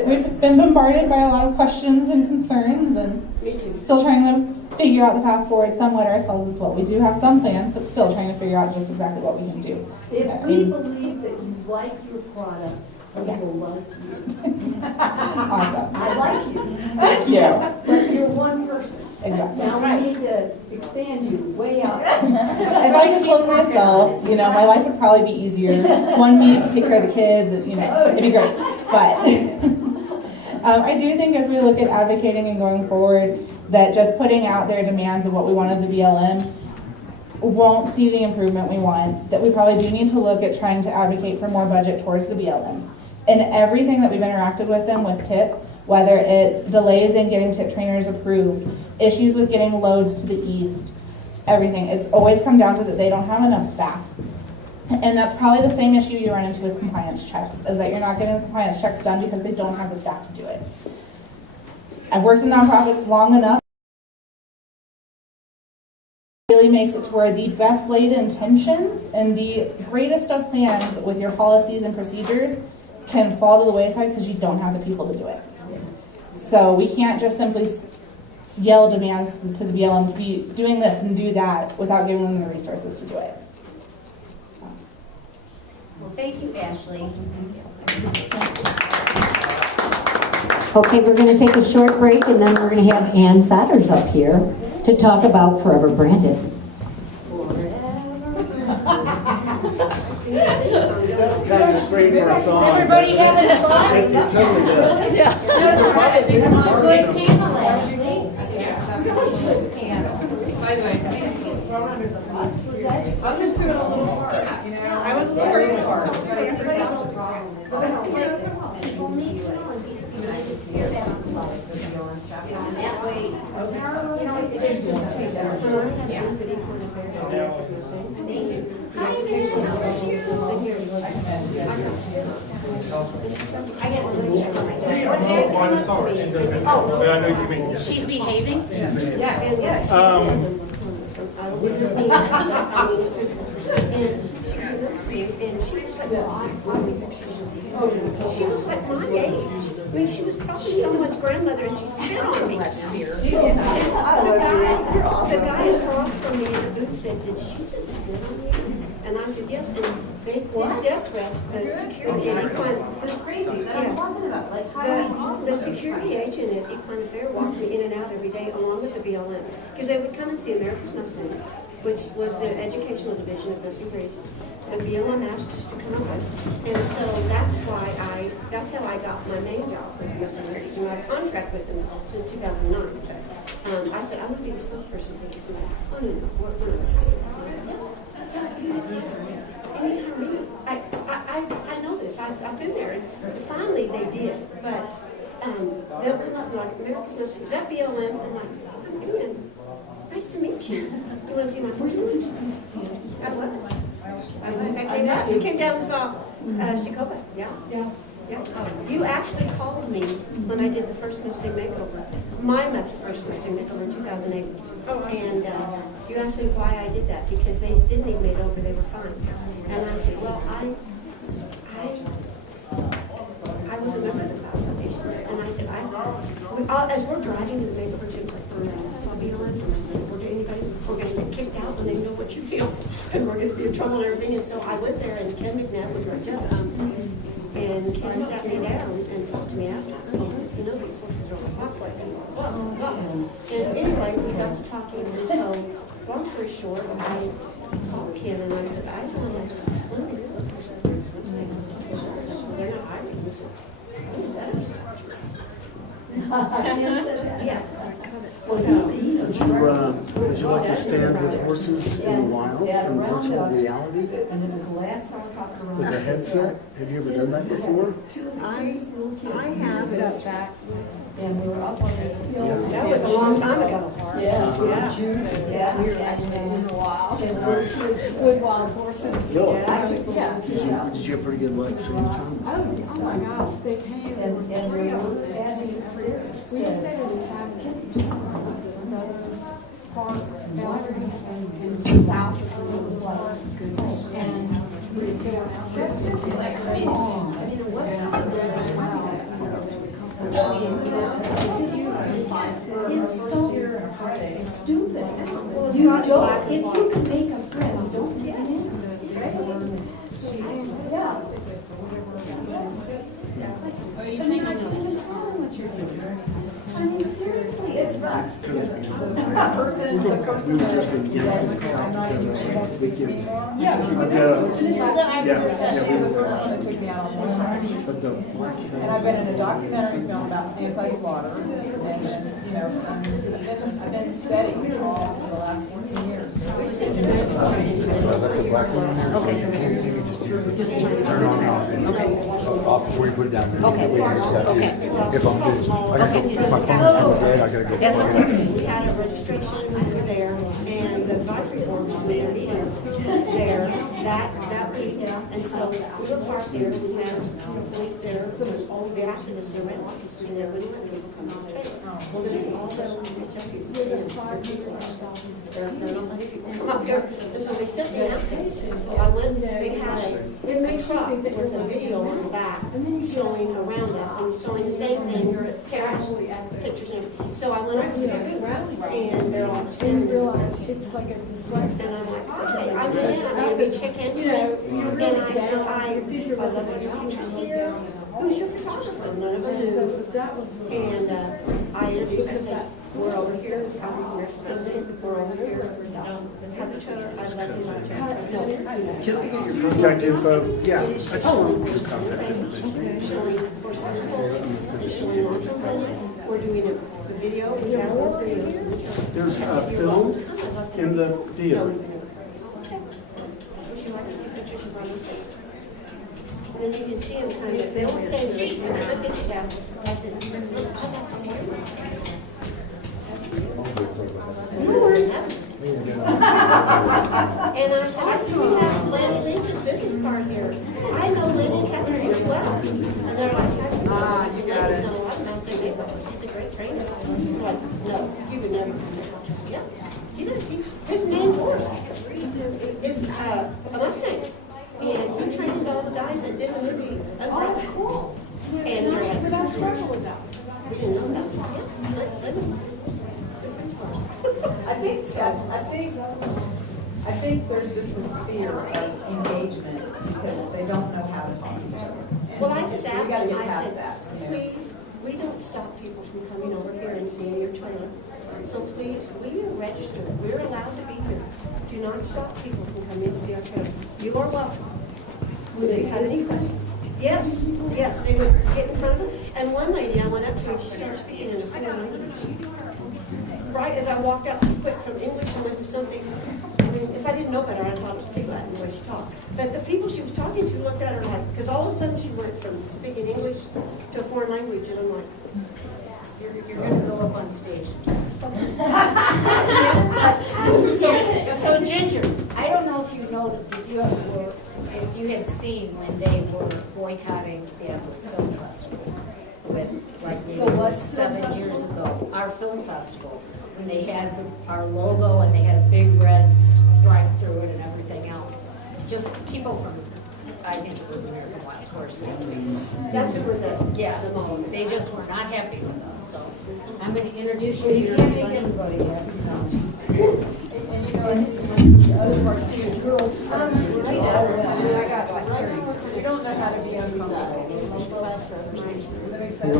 We've been bombarded by a lot of questions and concerns, and Me too. still trying to figure out the path forward somewhat ourselves as well. We do have some plans, but still trying to figure out just exactly what we can do. If we believe that you like your product, we will like you. Awesome. I like you. Thank you. But you're one person. Exactly. Now we need to expand you way out. If I could look myself, you know, my life would probably be easier. One me to take care of the kids, and, you know, it'd be great. But I do think as we look at advocating and going forward, that just putting out their demands of what we want of the BLM won't see the improvement we want, that we probably do need to look at trying to advocate for more budget towards the BLM. And everything that we've interacted with them with TIP, whether it's delays in getting TIP trainers approved, issues with getting loads to the east, everything, it's always come down to that they don't have enough staff. And that's probably the same issue you run into with compliance checks, is that you're not getting the compliance checks done because they don't have the staff to do it. I've worked in nonprofits long enough. Really makes it to where the best laid intentions and the greatest of plans with your policies and procedures can fall to the wayside because you don't have the people to do it. So we can't just simply yell demands to the BLM to be doing this and do that without giving them the resources to do it. So. Well, thank you, Ashley. Okay, we're going to take a short break, and then we're going to have Ann Souders up here to talk about Forever Branded. That's great for a song. Is everybody having fun? It totally does. Good panel, Ashley. By the way, I'm just doing a little part, you know, I was a little worried part. And that way, she's behaving? She was like my age. I mean, she was probably someone's grandmother, and she spit on me. The guy across from me in the booth said, "Did she just spit on you?" And I said, "Yes." And they did death threats. The security at Equine. that's crazy, that I'm talking about, like, how do The security agent at Equine Fair walked me in and out every day along with the BLM, because they would come and see America's Mustang, which was the educational division of Mustang Breed. And BLM asked us to come up with. And so that's how I got my main job with Mustang Breed. I had a contract with them since 2009. But I said, I want to be the spokesperson for this. And like, oh, no, we're not going to do that. I know this. I've been there. And finally they did. But they'll come up and like, America's Mustang, is that BLM? And like, I'm Ian. Nice to meet you. You want to see my horses? I was. I came out. You came down and saw Shakobas. Yeah. You actually called me when I did the first Mustang makeover. My first Mustang makeover in 2008. And you asked me why I did that, because they didn't need makeover, they were fine. And I said, well, I was a member of the Cloud Foundation. And I said, as we're driving to the makeover gym, like, we're going to get kicked out when they know what you feel. And we're going to be in trouble and everything. And so I went there, and Ken McNabb was my judge. And Ken sat me down and talked to me afterwards. And he said, you know, these horses are on the box like me. And anyway, we got to talking. And so, long story short, I called Ken and I said, I want to they're not hiring. He said, who is that? Yeah. Would you like to stand with horses in the wild in virtual reality And it was the last helicopter run. with a headset? Have you ever done that before? I have that back. And we were up on this hill. That was a long time ago. Yeah. Yeah. We were actually in the wild. And with wild horses. Really? Yeah. Did you have pretty good luck seeing some? Oh my gosh, they came. And we were adding experience. We said we had Souders Park, Pickering, and south of it was like, and we were that's just like, I mean, what happened? It's so stupid. You don't, if you can make a friend, you don't get in. Yeah. I mean, I can't imagine what you're doing. I mean, seriously. It sucks, because the person We were just in Middleton, South Carolina, this weekend. Yeah. I've got, She's the first one that took me out on horseback. but the black And I've been in a documentary film about anti-slaughter, and then, you know, I've been steady all for the last 14 years. Is that the black one in there? Okay. Just turn on and off. Off before you put it down there. Okay. If I'm busy. I gotta go, my phone's going dead, I gotta go. That's okay. We had a registration over there, and the advisory board was there meeting there that week. And so we were parked there, and we had police there, the activists around, and then we were able to come to the trailer. So they're not letting people come up here. And so they sent me out there. So I went, they had a truck with a video on the back he's showing a roundup, and he's showing the same thing, terrace pictures and everything. So I went over to the booth, and they're all standing there. It's like a dyslexia. And I'm like, okay, I went in, I made a big check in, and I said, I love all your pictures here. Who's your photographer? None of them knew. And I introduced, I said, we're over here, we're over here. Have each other, I love you, my child. No, Can I get your contact info? Yeah, I just want your contact information. showing horses and horses, and showing long-term running. We're doing a video, we have both videos. There's a film in the theater. Would you like to see pictures of our Mustangs? And then you can see them kind of, they don't say this, but they put pictures out. I said, I'd like to see your Mustang. And I said, I see you have Lanny Lynch's business card here. I know Lanny and Catherine Lynch well. And they're like, you got it. No, I'm not doing it. He's a great trainer. I'm like, no, you would never. Yeah, he does. His main horse is a Mustang. And he trained all the guys that did the movie. Oh, cool. And you're like, But I struggle with that. we didn't know that. Yeah, let him. I think there's just this fear of engagement because they don't know how to talk to each other. Well, I just We asked gotta him, get I past said, that, you know. please, we don't stop people from coming over here and seeing your trailer. So please, we are registered, we're allowed to be here. Do not stop people from coming to see our trailer. You are welcome. Would they have any questions? Yes, yes, they would get in front of them. And one lady, I went up to her and she started speaking in a foreign language. Right as I walked out, she quit from English and went to something. I mean, if I didn't know better, I thought it was Pig Latin the way she talked. But the people she was talking to looked at her like, because all of a sudden she went from speaking English to a foreign language, and I'm like, You're gonna go up on stage. So Ginger, I don't know if you know, if you had seen when they were boycotting the Edwards Film Festival with, like maybe it was 7 years ago, our film festival, when they had our logo and they had a big red stripe through it and everything else. Just people from, I think it was American Wild Horse. that's who was it. Yeah, they just were not happy with us, so I'm gonna introduce you. You to can't make everybody. everybody happy. And you know, it's the other part too, the girls trying to do it all well. I got like 30. You don't know how to be uncomfortable. Does that make sense?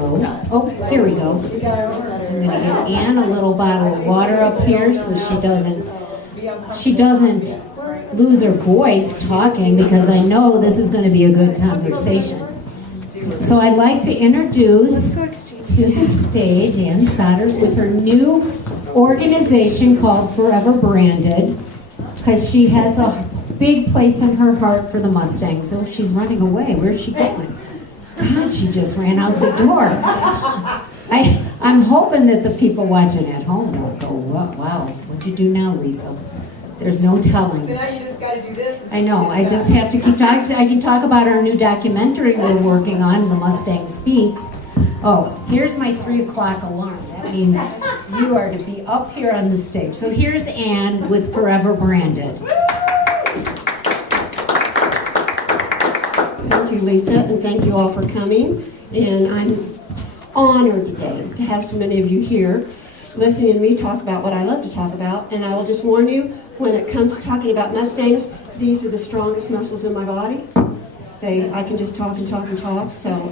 Oh, here we go. We got our own. I'm gonna give Ann a little bottle of water up here so she doesn't lose her voice talking, because I know this is gonna be a good conversation. So I'd like to introduce to the stage Ann Souders with her new organization called Forever Branded, because she has a big place in her heart for the Mustangs. So she's running away. Where's she going? God, she just ran out the door. I'm hoping that the people watching at home don't go, wow, what'd you do now, Lisa? There's no telling. So now you just gotta do this. I know, I just have to keep talking. I can talk about our new documentary we're working on, The Mustang Speaks. Oh, here's my 3 o'clock alarm. That means you are to be up here on the stage. So here's Ann with Forever Branded. Thank you, Lisa, and thank you all for coming. And I'm honored today to have so many of you here listening to me talk about what I love to talk about. And I will just warn you, when it comes to talking about Mustangs, these are the strongest muscles in my body. I can just talk and talk and talk. So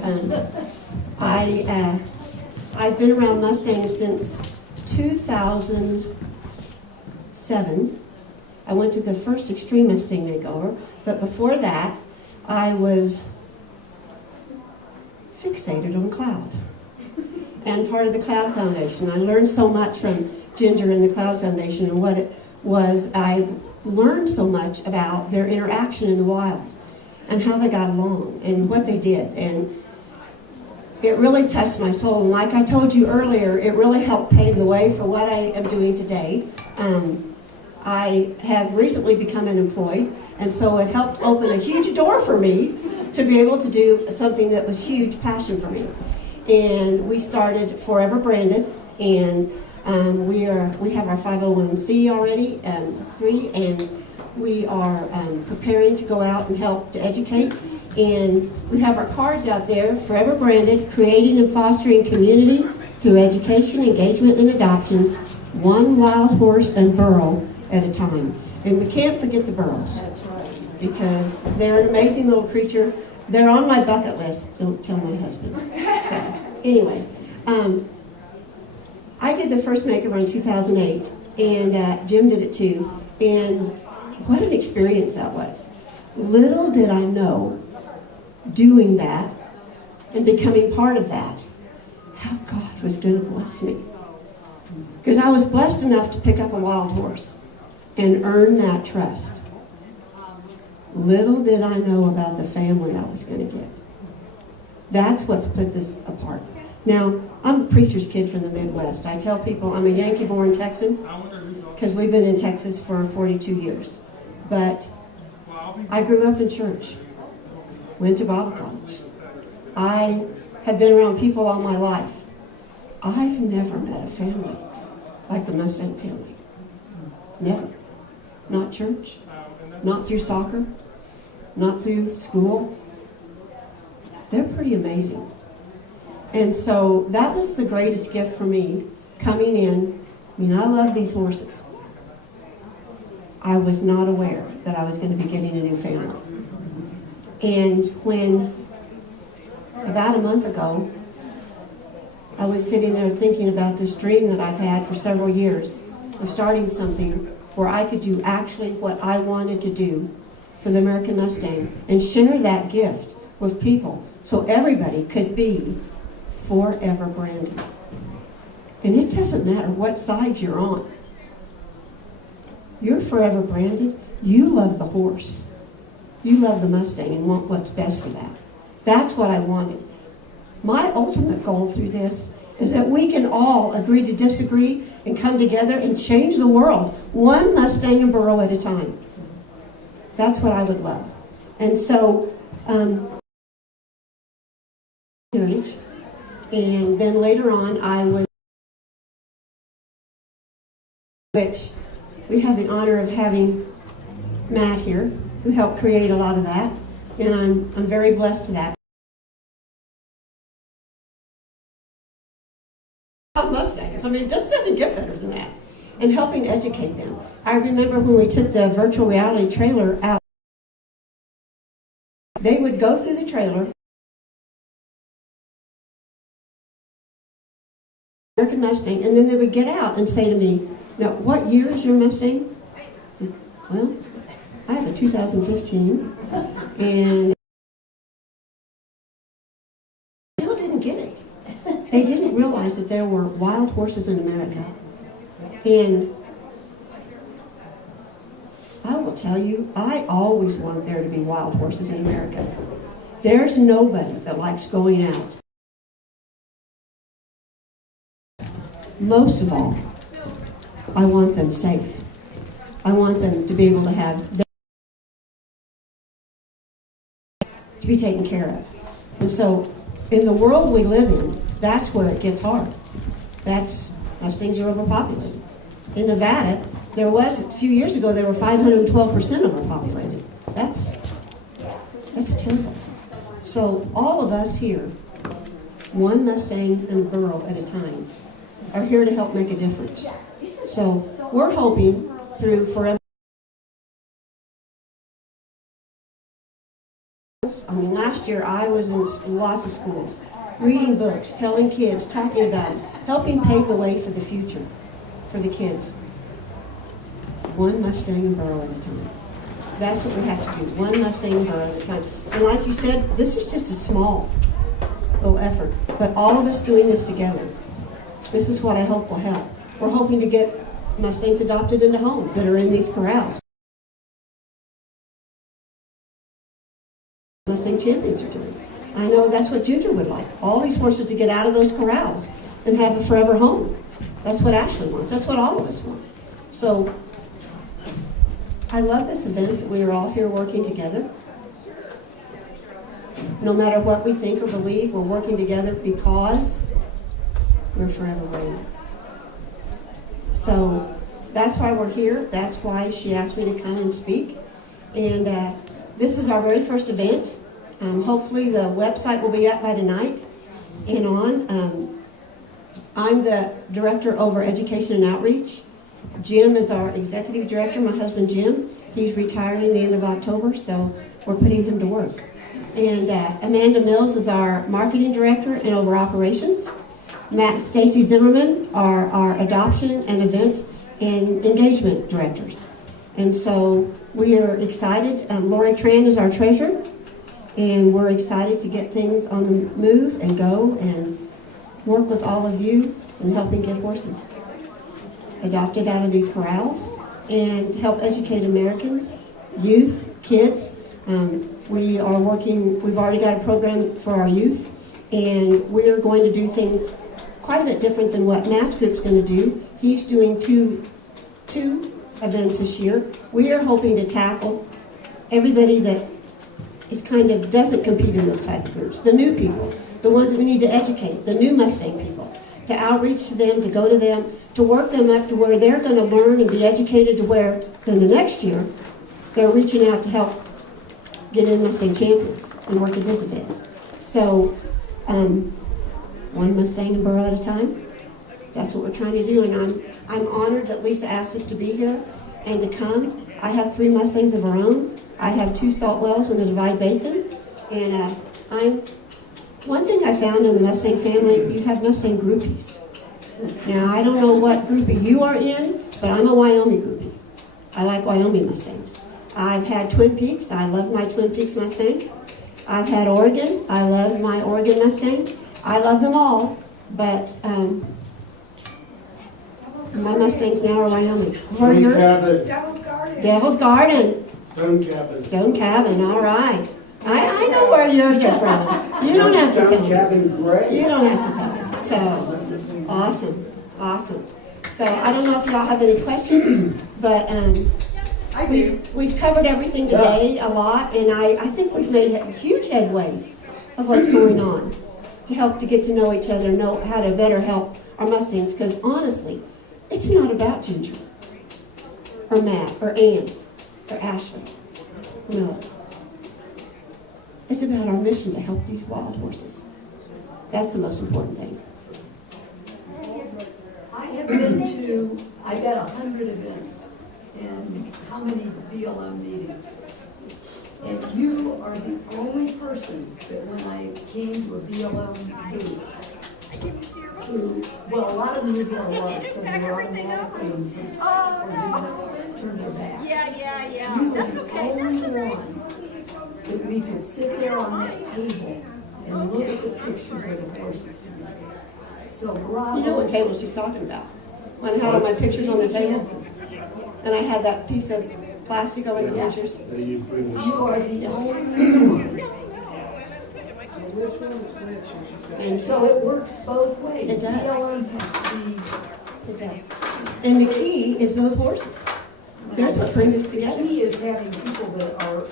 I've been around Mustangs since 2007. I went to the first Extreme Mustang makeover, but before that, I was fixated on Cloud and part of the Cloud Foundation. I learned so much from Ginger and the Cloud Foundation, and what it was, I learned so much about their interaction in the wild and how they got along and what they did. And it really touched my soul. And like I told you earlier, it really helped pave the way for what I am doing today. I have recently become unemployed, and so it helped open a huge door for me to be able to do something that was huge passion for me. And we started Forever Branded, and we have our 501c already, 3, and we are preparing to go out and help to educate And we have our cards out there, forever branded, creating and fostering community through education, engagement, and adoptions, one wild horse and burro at a time. And we can't forget the burros. That's right. Because they're an amazing little creature. They're on my bucket list. Don't tell my husband. So, anyway, I did the first makeover in 2008, and Jim did it too. And what an experience that was. Little did I know, doing that and becoming part of that, how God was going to bless me. Because I was blessed enough to pick up a wild horse and earn that trust. Little did I know about the family I was going to get. That's what's put this apart. Now, I'm a preacher's kid from the Midwest. I tell people I'm a Yankee-born Texan because we've been in Texas for 42 years. But I grew up in church, went to Bible college. I have been around people all my life. I've never met a family like the Mustang family. Never. Not church, not through soccer, not through school. They're pretty amazing. And so that was the greatest gift for me, coming in. I mean, I love these horses. I was not aware that I was going to be getting a new family. And when, about a month ago, I was sitting there thinking about this dream that I've had for several years of starting something where I could do actually what I wanted to do for the American Mustang and share that gift with people so everybody could be forever branded. And it doesn't matter what side you're on. You're forever branded. You love the horse. You love the Mustang and want what's best for that. That's what I wanted. My ultimate goal through this is that we can all agree to disagree and come together and change the world, one Mustang and burro at a time. That's what I would love. And so, and then later on I would, which we have the honor of having Matt here, who helped create a lot of that, and I'm very blessed to that. Mustangs. I mean, this doesn't get better than that. And helping educate them. I remember when we took the virtual reality trailer out, they would go through the trailer, American Mustang, and then they would get out and say to me, "Now, what year is your Mustang?" Well, I have a 2015, and still didn't get it. They didn't realize that there were wild horses in America. And I will tell you, I always want there to be wild horses in America. There's nobody that likes going out. Most of all, I want them safe. I want them to be able to have, to be taken care of. And so, in the world we live in, that's where it gets hard. Mustangs are overpopulated. In Nevada, there was, a few years ago, there were 512% overpopulated. That's terrible. So all of us here, one Mustang and a burro at a time, are here to help make a difference. So we're hoping through forever. I mean, last year I was in lots of schools, reading books, telling kids, talking about it, helping pave the way for the future, for the kids. One Mustang and burro at a time. That's what we have to do, one Mustang and burro at a time. And like you said, this is just a small little effort, but all of us doing this together, this is what I hope will help. We're hoping to get Mustangs adopted into homes that are in these corrals. Mustang champions are doing. I know that's what Ginger would like. All these horses to get out of those corrals and have a forever home. That's what Ashley wants. That's what all of us want. So I love this event that we are all here working together. No matter what we think or believe, we're working together because we're forever branded. So that's why we're here. That's why she asked me to come and speak. And this is our very first event. Hopefully the website will be up by tonight and on. I'm the director over education and outreach. Jim is our executive director, my husband Jim. He's retiring the end of October, so we're putting him to work. And Amanda Mills is our marketing director and over operations. Matt and Stacy Zimmerman are our adoption and event and engagement directors. And so we are excited. Lori Tran is our treasurer, and we're excited to get things on the move and go and work with all of you in helping get horses adopted out of these corrals and to help educate Americans, youth, kids. We are working, we've already got a program for our youth, and we are going to do things quite a bit different than what Matt's group's going to do. He's doing two events this year. We are hoping to tackle everybody that is kind of doesn't compete in those type of groups. The new people, the ones that we need to educate, the new Mustang people, to outreach to them, to go to them, to work them up to where they're going to learn and be educated to where then the next year they're reaching out to help get in Mustang champions and work at his events. So one Mustang and burro at a time. That's what we're trying to do, and I'm honored that Lisa asked us to be here and to come. I have 3 Mustangs of our own. I have 2 salt wells in the Divide Basin, and one thing I found in the Mustang family, you have Mustang groupies. Now, I don't know what groupie you are in, but I'm a Wyoming groupie. I like Wyoming Mustangs. I've had Twin Peaks. I love my Twin Peaks Mustang. I've had Oregon. I love my Oregon Mustang. I love them all, but my Mustangs now are Wyoming. What are yours? Devil's Garden. Devil's Garden. Stone Cabin. Stone Cabin, all right. I know where yours are from. You don't have to tell me. Stone Cabin Gray. You don't have to tell me. So, awesome. So, I don't know if y'all have any questions, but we've covered everything today a lot, and I think we've made huge headways of what's going on to help to get to know each other, know how to better help our Mustangs, because honestly, it's not about Ginger, or Matt, or Ann, or Ashley. No. It's about our mission to help these wild horses. That's the most important thing. I have been to, I've got 100 events and how many BLM meetings? And you are the only person that when I came to a BLM booth, who, well, a lot of them were doing a lot of so they were automatically or turn their backs. Yeah. You were the only one that we could sit there on that table and look at the pictures of the horses together. So bravo. You know what table she's talking about. When I had all my pictures on the table, and I had that piece of plastic over the pictures. You are the only one. And so it works both ways. It does. BLM has to be. It does. And the key is those horses. Here's what brings us The together. key is having people that are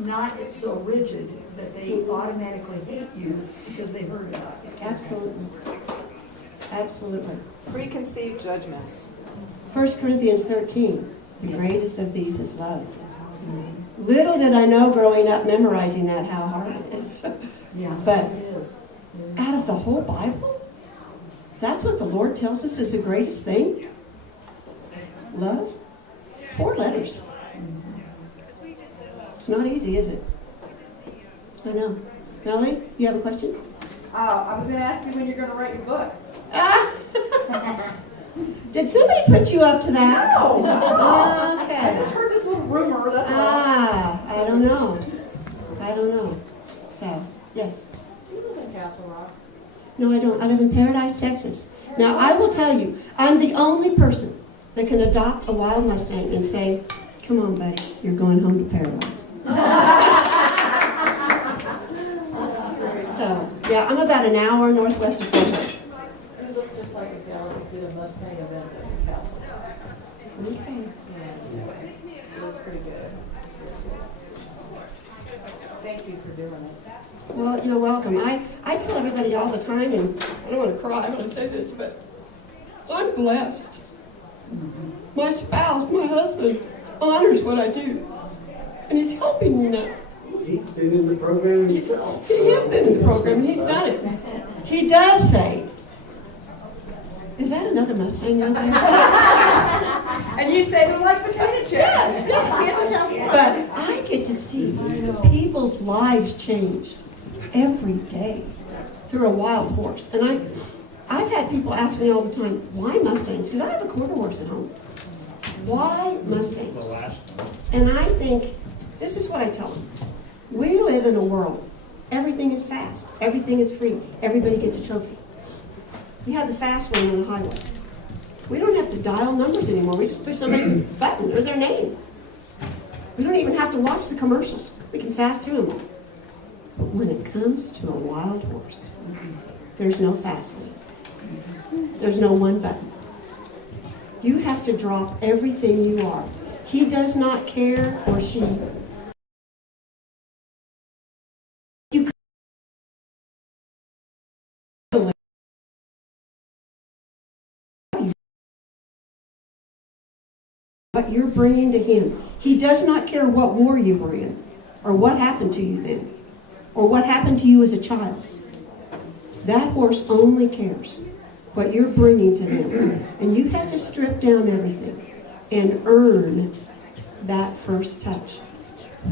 not so rigid that they automatically hate you because they heard about it. Absolutely. Preconceived judgments. 1 Corinthians 13, the greatest of these is love. Little did I know growing up memorizing that how hard it is. Yeah, But it is. out of the whole Bible, that's what the Lord tells us is the greatest thing. Love. 4 letters. It's not easy, is it? I know. Melanie, you have a question? I was going to ask you when you're going to write your book. Did somebody put you up to that? No. Okay. I just heard this little rumor. That's all. I don't know. So, yes. Do you live in Castle Rock? No, I don't. I live in Paradise, Texas. Now, I will tell you, I'm the only person that can adopt a wild Mustang and say, come on, buddy, you're going home to Paradise. So, yeah, I'm about an hour northwest of Fort Worth. You look just like a gal that did a Mustang event at the castle. Okay. It was pretty good. Thank you for doing it. Well, you're welcome. I tell everybody all the time, and I don't want to cry when I say this, but I'm blessed. My spouse, my husband, honors what I do, and he's helping me now. He's been in the program himself. He has been in the program, he's done it. He does say, is that another Mustang out there? And you say them like potato chips. Yes. But I get to see people's lives changed every day through a wild horse. And I've had people ask me all the time, why Mustangs? Because I have a quarter horse at home. Why Mustangs? And I think, this is what I tell them. We live in a world, everything is fast, everything is free, everybody gets a trophy. You have the fast lane on the highway. We don't have to dial numbers anymore. We just push somebody's button or their name. We don't even have to watch the commercials. We can fast through them all. But when it comes to a wild horse, there's no fast lane. There's no one button. You have to drop everything you are. He does not care, or she. What you're bringing to him. He does not care what war you were in, or what happened to you then, or what happened to you as a child. That horse only cares what you're bringing to them. And you have to strip down everything and earn that first touch.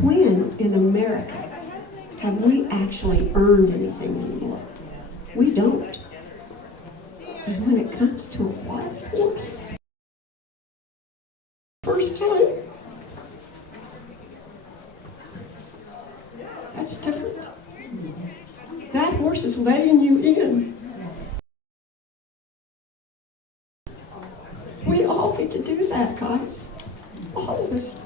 When in America have we actually earned anything anymore? We don't. And when it comes to a wild horse, first time, that's different. That horse is letting you in. We all get to do that, guys. All of us.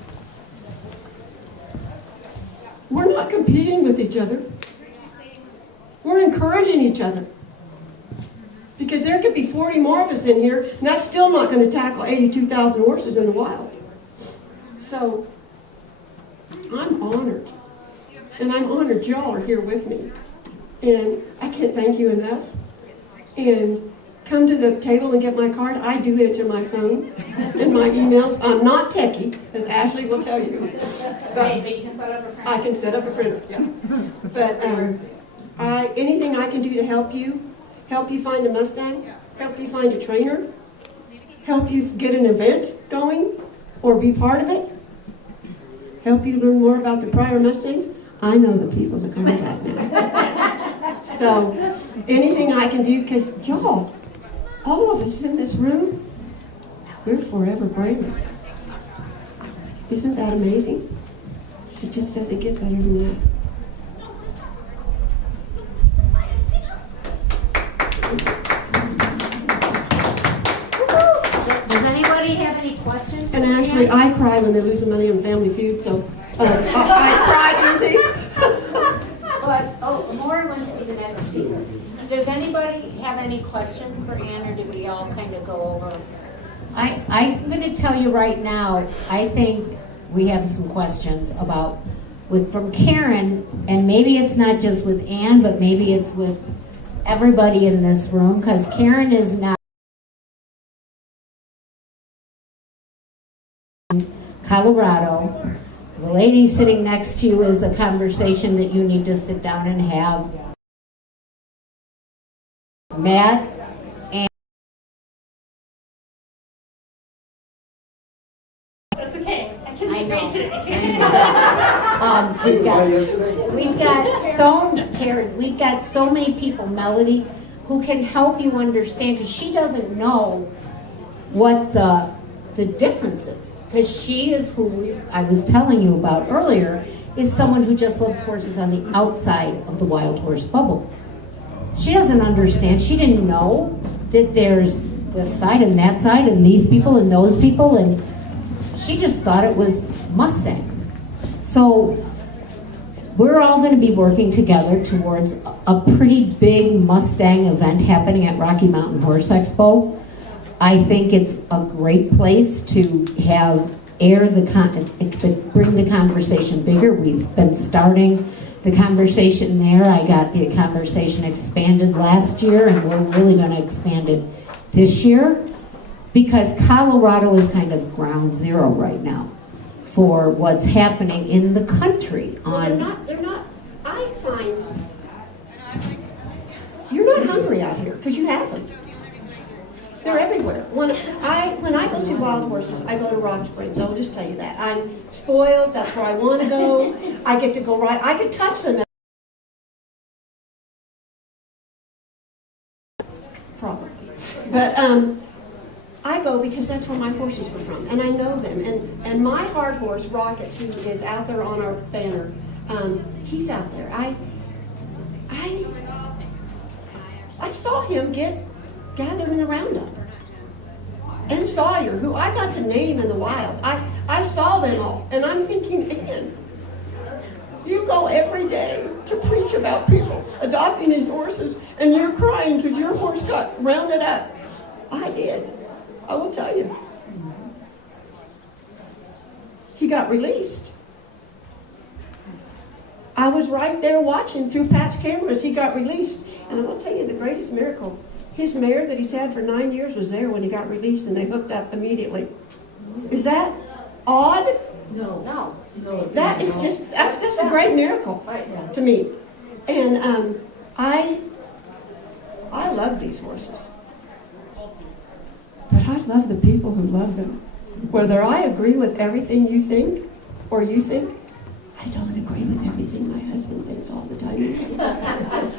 We're not competing with each other. We're encouraging each other. Because there could be 40 more of us in here, and that's still not going to tackle 82,000 horses in the wild. So, I'm honored. And I'm honored y'all are here with me. And I can't thank you enough. And come to the table and get my card. I do answer my phone and my emails. I'm not techie, as Ashley will tell you. But you can set up a printer. I can set up a printer, yeah. But anything I can do to help you find a Mustang, help you find a trainer, help you get an event going or be part of it, help you learn more about the prior Mustangs, I know the people to contact now. So anything I can do, because y'all, all of us in this room, we're forever Braylon. Isn't that amazing? It just doesn't get better than that. Does anybody have any questions? And actually, I cry when they lose the money on Family Feud, so I cry easy. But Maura wants to be the next speaker. Does anybody have any questions for Ann, or did we all kind of go over? I'm going to tell you right now, I think we have some questions from Karen, and maybe it's not just with Ann, but maybe it's with everybody in this room, because Karen is not in Colorado. The lady sitting next to you is a conversation that you need to sit down and have. Matt and That's okay. I can be know. great today. we've got so many people, Melody, who can help you understand, because she doesn't know what the difference is. Because she is who I was telling you about earlier, is someone who just loves horses on the outside of the wild horse bubble. She doesn't understand. She didn't know that there's this side and that side and these people and those people, and she just thought it was Mustang. So we're all going to be working together towards a pretty big Mustang event happening at Rocky Mountain Horse Expo. I think it's a great place to bring the conversation bigger. We've been starting the conversation there. I got the conversation expanded last year, and we're really going to expand it this year, because Colorado is kind of ground zero right now for what's happening in the country Well, on. they're not, I find, you're not hungry out here, because you have them. They're everywhere. When I go see wild horses, I go to Rock Springs, I'll just tell you that. I'm spoiled, that's where I want to go, I get to go right, I could touch them. Probably. But I go because that's where my horses were from, and I know them. And my hard horse, Rocket, who is out there on our banner, he's out there. I saw him get gathered in a roundup. And Sawyer, who I got to name in the wild. I saw them all, and I'm thinking, man, you go every day to preach about people adopting these horses, and you're crying because your horse got rounded up. I did. I will tell you. He got released. I was right there watching through Pat's cameras. He got released. And I'm going to tell you the greatest miracle. His mare that he's had for 9 years was there when he got released, and they hooked up immediately. Is that odd? No. That is just, that's a great miracle to me. And I love these horses. But I love the people who love them. Whether I agree with everything you think, or you think, I don't agree with everything my husband thinks all the time.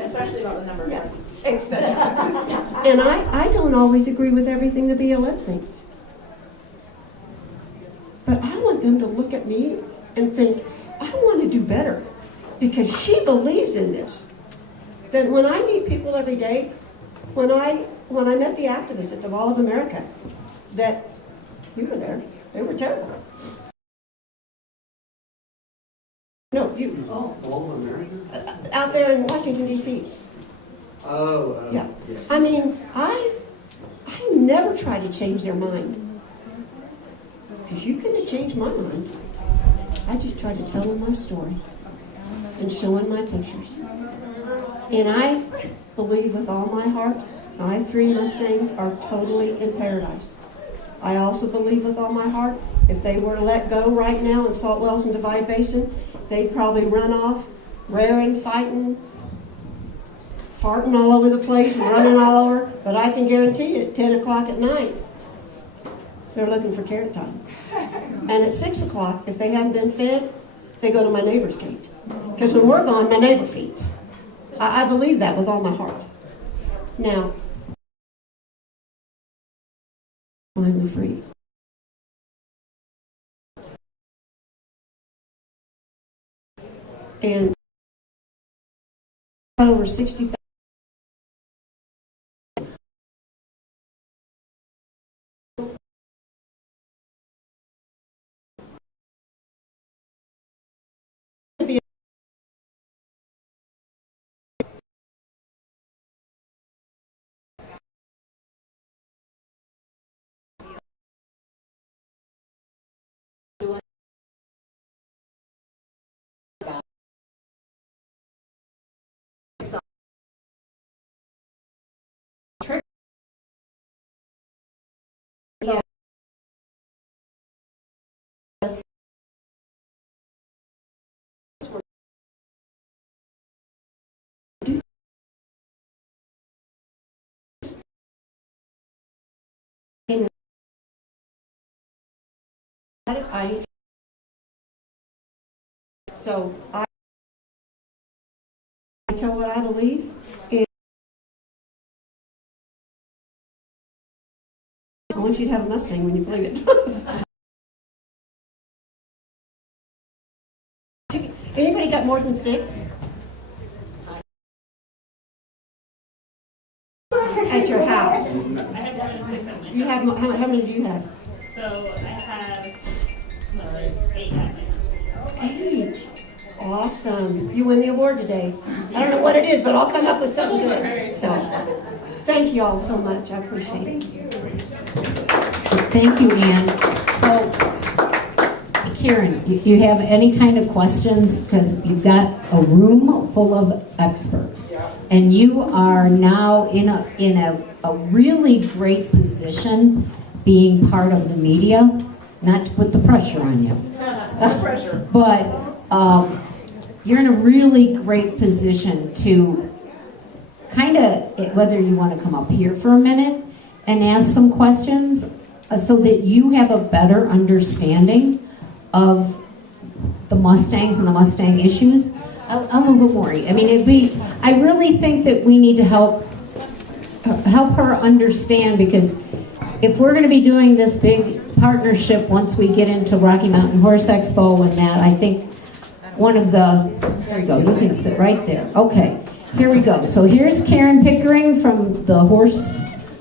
Especially about the number of Yes, especially. And I don't always agree with everything the BLM thinks. But I want them to look at me and think, I want to do better because she believes in this. Then when I meet people every day, when I met the activists at the Mall of America, that you were there, they were terrible. No, you. Oh, all America? Out there in Washington, D.C. Oh, Yeah. yes. I mean, I never try to change their mind. Because you couldn't change my mind. I just try to tell them my story and show them my pictures. And I believe with all my heart, my 3 Mustangs are totally in paradise. I also believe with all my heart, if they were to let go right now in Salt Wells and Divide Basin, they'd probably run off, raring, fighting, farting all over the place, running all over. But I can guarantee you, at 10 o'clock at night, they're looking for carrot time. And at 6 o'clock, if they haven't been fed, they go to my neighbor's gate. Because when we're gone, my neighbor feeds. I believe that with all my heart. Now, finally free. And over 60,000. So I tell what I believe, and I want you to have a Mustang when you believe it. Anybody got more than 6? At your house? I have more than 6 at my You have, how many do you have? So I have, well, there's 8 at my house. 8. Awesome. You win the award today. I don't know what it is, but I'll come up with something good. So, thank you all so much. I appreciate it. Thank you, Ann. So, Karen, you have any kind of questions? Because you've got a room full of experts. And you are now in a really great position being part of the media, not to put the pressure on you. No pressure. But you're in a really great position to kind of, whether you want to come up here for a minute and ask some questions so that you have a better understanding of the Mustangs and the Mustang issues. I'll move it, Maury. I mean, I really think that we need to help her understand, because if we're going to be doing this big partnership once we get into Rocky Mountain Horse Expo and that, I think one of the, there you go, you can sit right there. Okay, here we go. So here's Karen Pickering from the Horse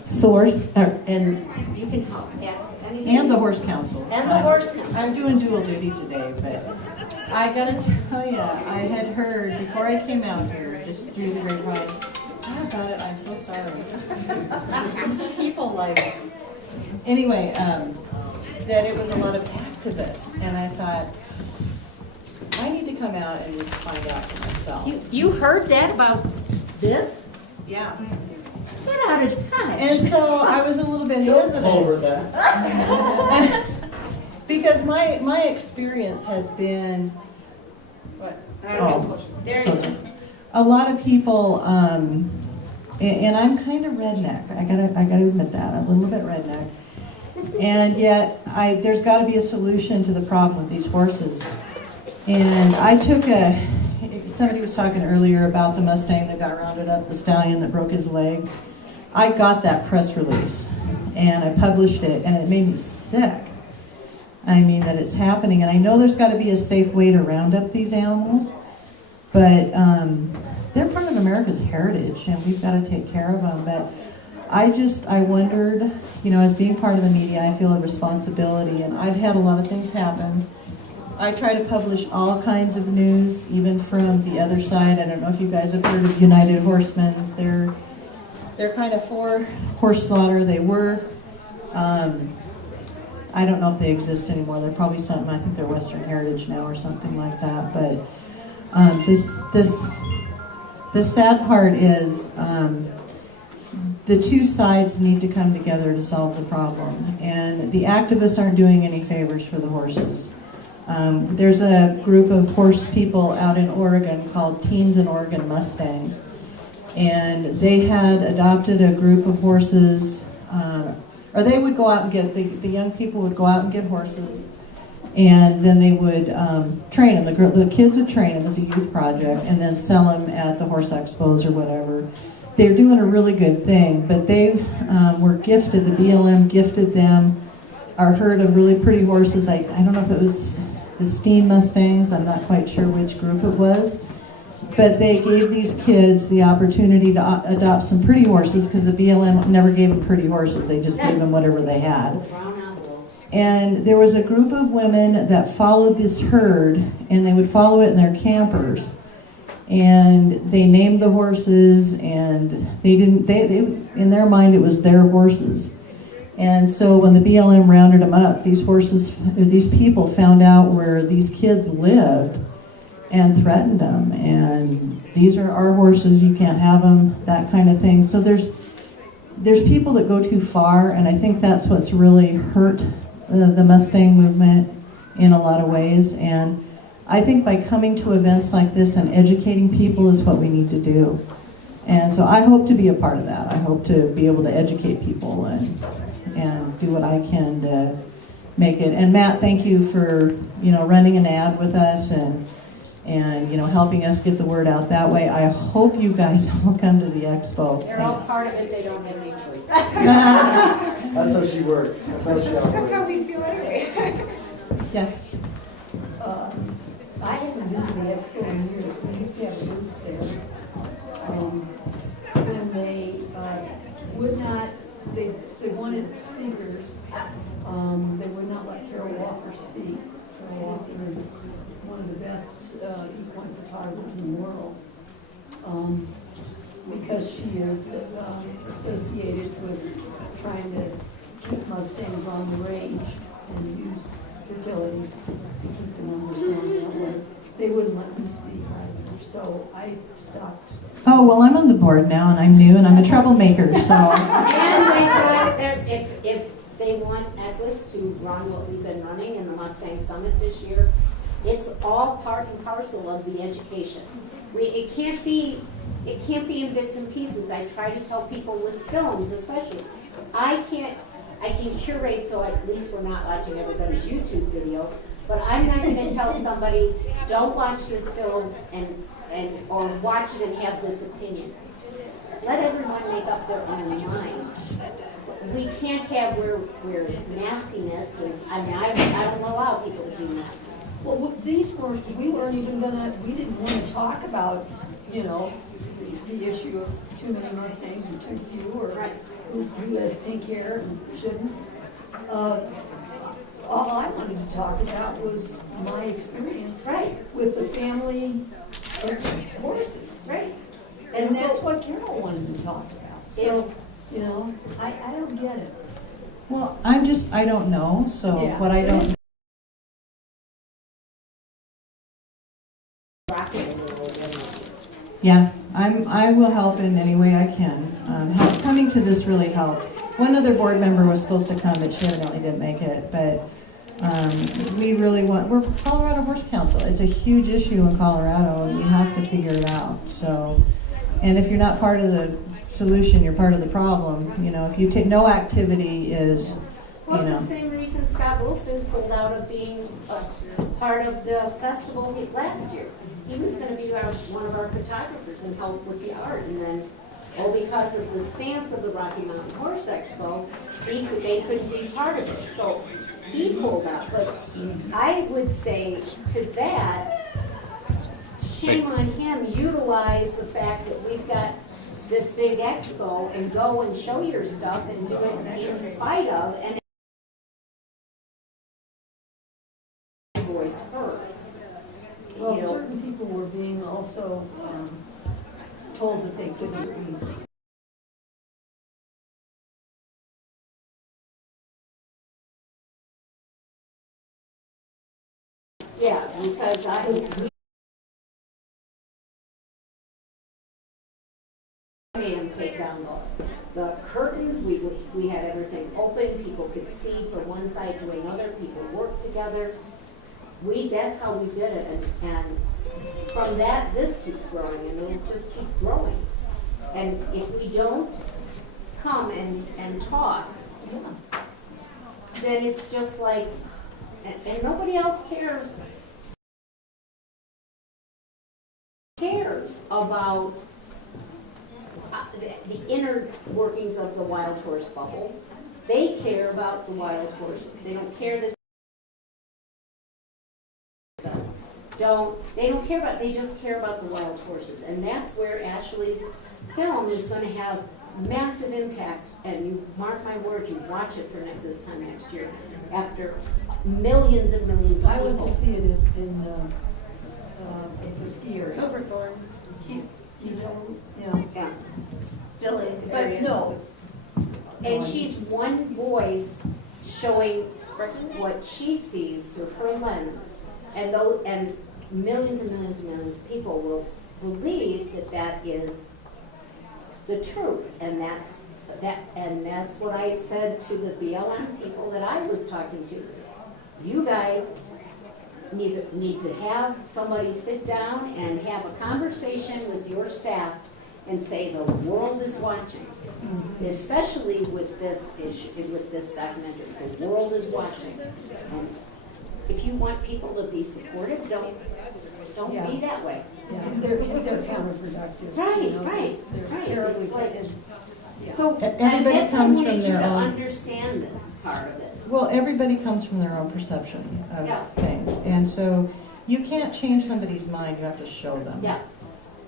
Source, and you can help ask anything. And the Horse Council. And the Horse Council. I'm doing dual duty today, but I gotta tell you, I had heard before I came out here, just through the grapevine, oh about it, I'm so sorry. These people like, anyway, that it was a lot of activists, and I thought, I need to come out and just find out for myself. You heard that about this? Yeah. Get out of touch. And so I was a little bit hesitant. Over that. Because my experience has been, what? There you go. A lot of people, and I'm kind of redneck. I gotta admit that. I'm a little bit redneck. And yet, there's got to be a solution to the problem with these horses. And I took somebody was talking earlier about the Mustang that got rounded up, the stallion that broke his leg. I got that press release, and I published it, and it made me sick. I mean, that it's happening, and I know there's got to be a safe way to round up these animals, but they're part of America's heritage, and we've got to take care of them. But I wondered, you know, as being part of the media, I feel a responsibility, and I've had a lot of things happen. I try to publish all kinds of news, even from the other side. I don't know if you guys have heard of United Horsemen. They're kind of for horse slaughter. They were. I don't know if they exist anymore. They're probably something. I think they're Western Heritage now or something like that. But the sad part is the two sides need to come together to solve the problem. And the activists aren't doing any favors for the horses. There's a group of horse people out in Oregon called Teens in Oregon Mustangs. And they had adopted a group of horses, or they would go out and get, the young people would go out and get horses, and then they would train them. The kids would train them as a youth project and then sell them at the horse expos or whatever. They're doing a really good thing, but they were gifted, the BLM gifted them a herd of really pretty horses. I don't know if it was the Steen Mustangs, I'm not quite sure which group it was. But they gave these kids the opportunity to adopt some pretty horses, because the BLM never gave them pretty horses. They just gave them whatever they had. And there was a group of women that followed this herd, and they would follow it in their campers. And they named the horses, and they in their mind it was their horses. And so when the BLM rounded them up, these people found out where these kids lived and threatened them, and these are our horses, you can't have them, that kind of thing. So there's people that go too far, and I think that's what's really hurt the Mustang movement in a lot of ways. And I think by coming to events like this and educating people is what we need to do. And so I hope to be a part of that. I hope to be able to educate people and do what I can to make it. And Matt, thank you for, you know, running an ad with us and you know, helping us get the word out that way. I hope you guys all come to the expo. They're all part of it, they don't have any choice. That's how she works. That's how she operates. That's how we feel anyway. Yes. I haven't been to the expo in years. We used to have a booth there. And they would not, they wanted speakers. They would not let Carol Walker speak. Carol Walker is one of the best equine photographers in the world, because she is associated with trying to keep Mustangs on the range and use fertility to keep the numbers down that way. They wouldn't let me speak either, so I stopped. Oh, well, I'm on the board now, and I'm new, and I'm a troublemaker, so. And if they want Equus to run what we've been running in the Mustang Summit this year, It's all part and parcel of the education. It can't be in bits and pieces. I try to tell people with films especially, I can curate so at least we're not watching everybody's YouTube video, but I'm not gonna tell somebody, don't watch this film or watch it and have this opinion. Let everyone make up their own mind. We can't have where it's nastiness, and I mean, I don't allow people to be nasty. Well, these were, we weren't even gonna, we didn't want to talk about, you know, the issue of too many Mustangs or too few, or who has pink hair and shouldn't. All I wanted to talk about was my experience with the family of horses. Right. And that's what Carol wanted to talk about. So, you know, I don't get it. Well, I don't know, so Yeah. what I don't. Yeah, I will help in any way I can. Coming to this really helped. One other board member was supposed to come, but she evidently didn't make it. But we're Colorado Horse Council. It's a huge issue in Colorado, and we have to figure it out. So, and if you're not part of the solution, you're part of the problem. You know, if you take no activity is, Well, it's the same reason Scott Wilson pulled out of being a part of the festival last year. He was going to be one of our photographers and help with the art, and then, because of the stance of the Rocky Mountain Horse Expo, they couldn't be part of it. So he pulled out. But I would say to that, shame on him. Utilize the fact that we've got this big expo and go and show your stuff and do it in spite of and voice heard. Well, certain people were being also told that they couldn't be. Yeah, because made them take down the curtains. We had everything open. People could see from one side to another. People worked together. That's how we did it, and from that, this keeps growing, and it'll just keep growing. And if we don't come and talk, then it's just like, and nobody else cares about the inner workings of the wild horse bubble. They care about the wild horses. They don't care that they don't care about, they just care about the wild horses. And that's where Ashley's film is going to have massive impact. And you mark my words, you watch it for this time next year, after millions and millions of people. I went to see it in the ski area. Silverthorne. Yeah. Dillon But area. no, and she's one voice showing what she sees through her lens, and millions and millions and millions of people will believe that is the truth, and that's what I said to the BLM people that I was talking to. You guys need to have somebody sit down and have a conversation with your staff and say the world is watching, especially with this issue, with this documentary. The world is watching. And if you want people to be supportive, don't be that way. Yeah, they're counterproductive. Right, you know, right. They're terribly. It's like, Yeah. so Everybody comes from I their want own. you to understand this part of it. Well, everybody comes from their own perception of things, and so you can't change somebody's mind. You have to show them. Yes.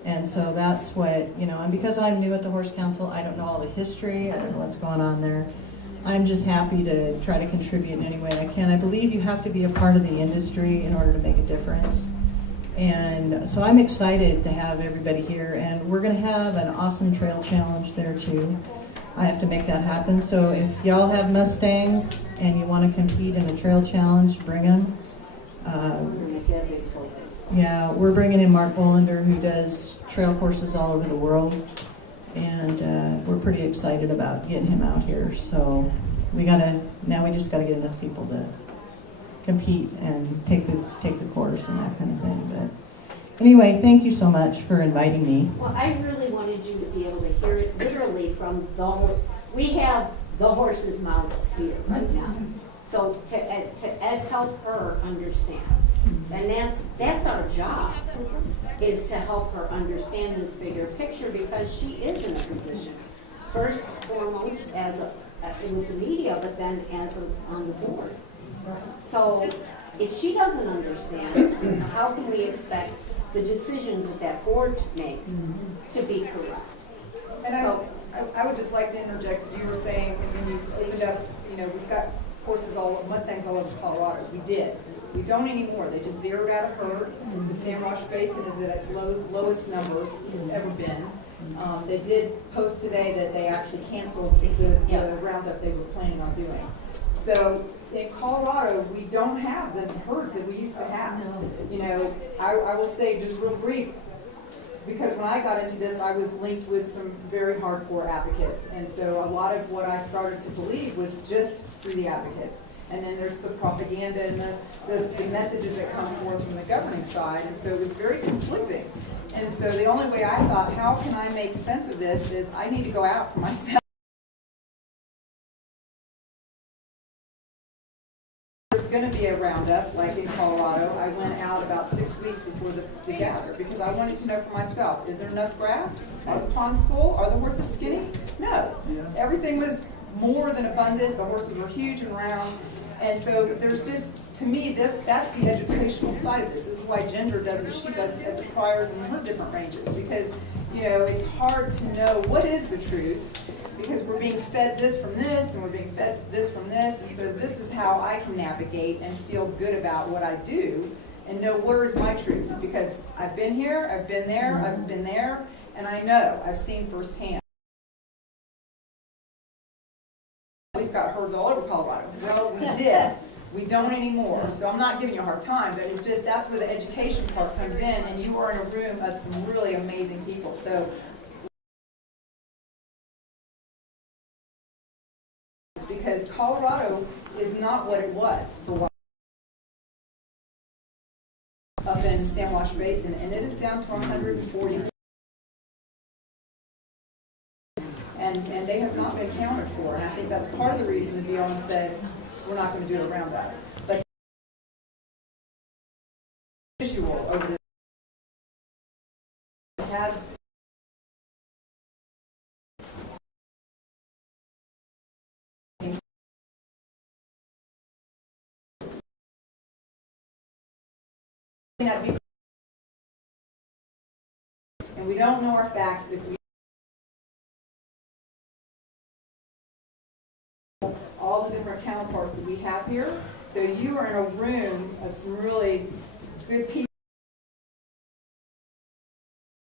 And so that's what, and because I'm new at the Horse Council, I don't know all the history, I don't know what's going on there. I'm just happy to try to contribute in any way I can. I believe you have to be a part of the industry in order to make a difference. And so I'm excited to have everybody here, and we're going to have an awesome trail challenge there too. I have to make that happen. So if y'all have Mustangs and you want to compete in a trail challenge, bring them. Yeah, we're bringing in Mark Bolander, who does trail courses all over the world, and we're pretty excited about getting him out here. So now we just got to get enough people to compete and take the course and that kind of thing. But anyway, thank you so much for inviting me. Well, I really wanted you to be able to hear it literally from the whole, we have the horses' mouths here right now. So to Ed help her understand. And that's our job, is to help her understand this bigger picture, because she is in a position, first and foremost, with the media, but then on the board. So if she doesn't understand, how can we expect the decisions that board makes to be correct? And So, I would just like to interject, you were saying when you opened up, we've got horses Mustangs all over Colorado. We did. We don't anymore. They just zeroed out a herd. The San Wash Basin is at its lowest numbers it's ever been. They did post today that they actually canceled the roundup they were planning on doing. So in Colorado, we don't have the herds that we used to have. I will say just real brief, because when I got into this, I was linked with some very hardcore advocates. And so a lot of what I started to believe was just through the advocates. And then there's the propaganda and the messages that come forth from the governing side. And so it was very conflicting. And so the only way I thought, how can I make sense of this, is I need to go out for myself. There's going to be a roundup, like in Colorado. I went out about 6 weeks before the gather, because I wanted to know for myself, is there enough grass? Are the ponds full? Are the horses skinny? No. Everything was more than abundant. The horses were huge and round. And so there's just, to me, that's the educational side of this. This is why Ginger does what she does at the choirs and her different ranges, because it's hard to know what is the truth, because we're being fed this from this, and we're being fed this from this, and so this is how I can navigate and feel good about what I do and know where is my truth, because I've been here, I've been there, I've been there, and I know, I've seen firsthand. We've got herds all over Colorado. Well, we did. We don't anymore. So I'm not giving you a hard time, but it's just that's where the education part comes in, and you are in a room of some really amazing people. So it's because Colorado is not what it was for a while up in San Wash Basin, and it is down to 140. And they have not been accounted for, and I think that's part of the reason the BLM said we're not going to do a roundup. But visual over this has and we don't know our facts if we all the different counterparts that we have here. So you are in a room of some really good people.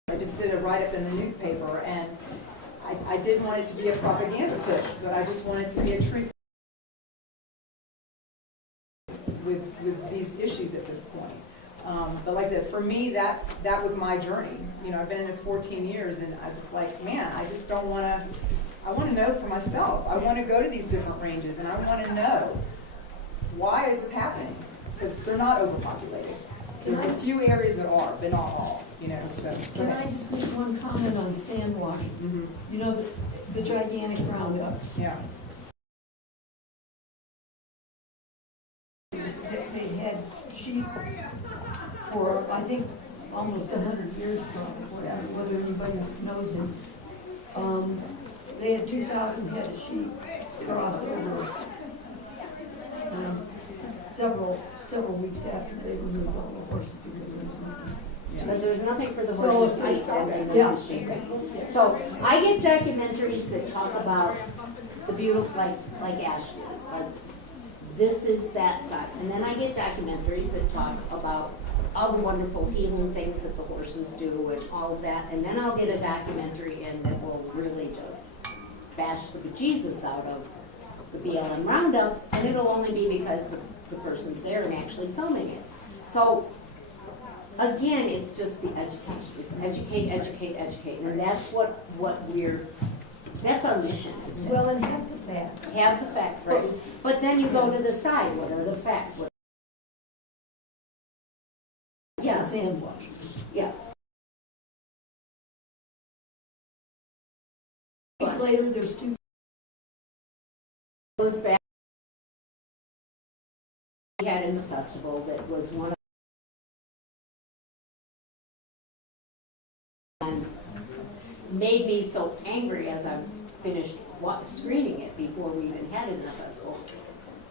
I just did a write-up in the newspaper, and I didn't want it to be a propaganda push, but I just wanted it to be a truth with these issues at this point. But like I said, for me, that was my journey. I've been in this 14 years, and I just like, man, I just don't want to. I want to know for myself. I want to go to these different ranges, and I want to know, why is this happening? Because they're not overpopulated. There's a few areas that are, but not all. So. Can I just make one comment on sand washing? The gigantic roundup. Yeah. They had sheep for, I think, almost 100 years probably, whether anybody knows him. They had 2,000 head of sheep cross over several weeks after they removed all the horses because there was nothing. But there's nothing for the horses to eat that they know the sheep. So I get documentaries that talk about the beautiful, like Ashley, like this is that side. And then I get documentaries that talk about all the wonderful healing things that the horses do and all of that. And then I'll get a documentary in that will really just bash the bejesus out of the BLM roundups, and it'll only be because the person's there and actually filming it. So again, it's just the education. It's educate, educate, educate, and that's that's our mission. Well, and have the facts. Have the facts, right? But then you go to the side. What are the facts? Sand wash. Yeah. Weeks later, there's two. Goes back. We had in the festival that was one of. And made me so angry as I finished screening it before we even had it in the festival,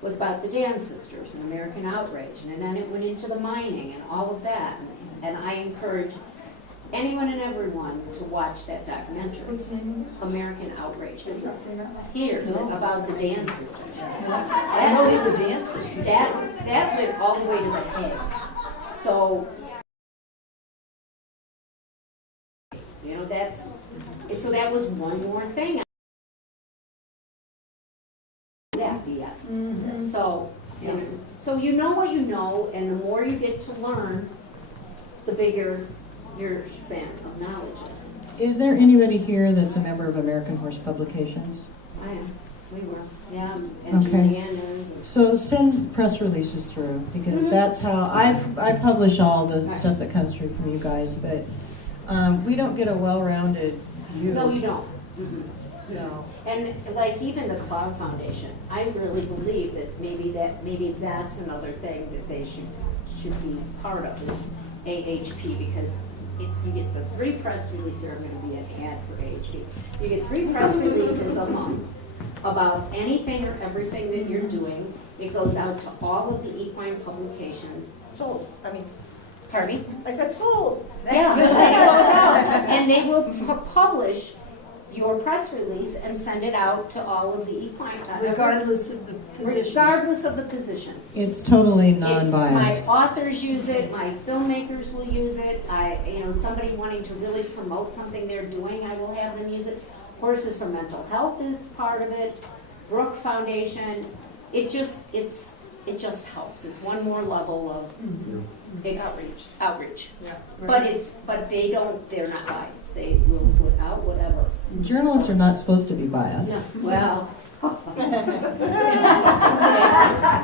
was about the Dan sisters and American outrage, and then it went into the mining and all of that. And I encourage anyone and everyone to watch that documentary. What's the name American Outrage. It was here about the Dan sisters. I know the Dan sisters. That went all the way to the head. So, you know, so that was one more thing. That BS. Mm-hmm. So you know what you know, and the more you get to learn, the bigger your span of knowledge is. Is there anybody here that's a member of American Horse Publications? I am. We were. Yeah. And Okay. Julianne is. So send press releases through, because that's how I publish all the stuff that comes through from you guys, but we don't get a well-rounded view. No, you don't. Mm-hmm. So. And like even the Cloud Foundation, I really believe that maybe that's another thing that they should be part of is AHP, because if you get the 3 press releases, there are going to be an ad for AHP. You get 3 press releases a month about anything or everything that you're doing. It goes out to all of the equine publications. Sold, I mean, Pardon me? I said sold. Yeah, and it goes out, and they will publish your press release and send it out to all of the equine. Regardless of the position. Regardless of the position. It's totally My non-biased. authors use it, my filmmakers will use it, somebody wanting to really promote something they're doing, I will have them use it. Horses for Mental Health is part of it, Brook Foundation, it just helps. It's one more level of outreach. Yeah. But they're not biased. They will put out whatever. Journalists are not supposed to be biased. No, well.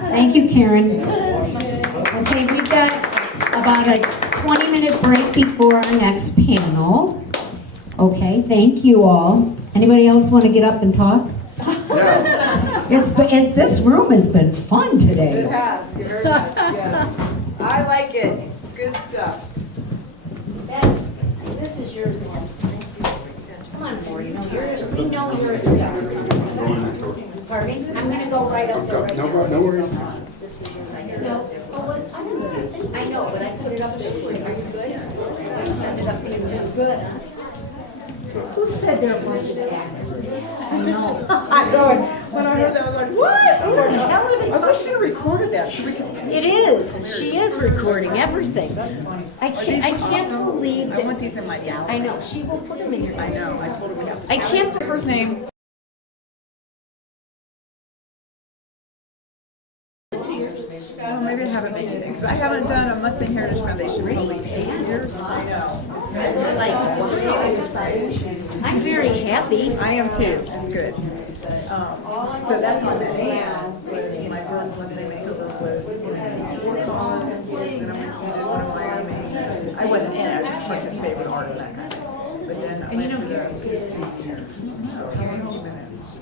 Thank you, Karen. Okay, we've got about a 20-minute break before our next panel. Okay, thank you all. Anybody else want to get up and talk? This room has been fun today. It has, you're very good, yes. I like it, good stuff. This is yours again. Come on, Maureen, we know you're a star. Pardon me? I'm going to go right up there right now. No worries. This was yours, I didn't know. I know, but I put it up there for you. Are you good? I send it up for you. Good, huh? Who said they're a bunch of actors? I know. I'm going, when I heard that, I was like, what? Who the hell are they I wish she recorded that so we could. It is. She is recording everything. I can't believe I want this. these in my gallery. I know. She will put them in your. I know, I told her we have. I can't. First name. Well, maybe I haven't made it, because I haven't done a Mustang Heritage Foundation for probably 8 years. I know. Like, I'm very happy. I am too, that's good. So that's what that am, was my first Mustang makeover was in Fort Collins, then I went to one of Miami. I wasn't in it, I just participated with art and that kind of thing. But then I went to the.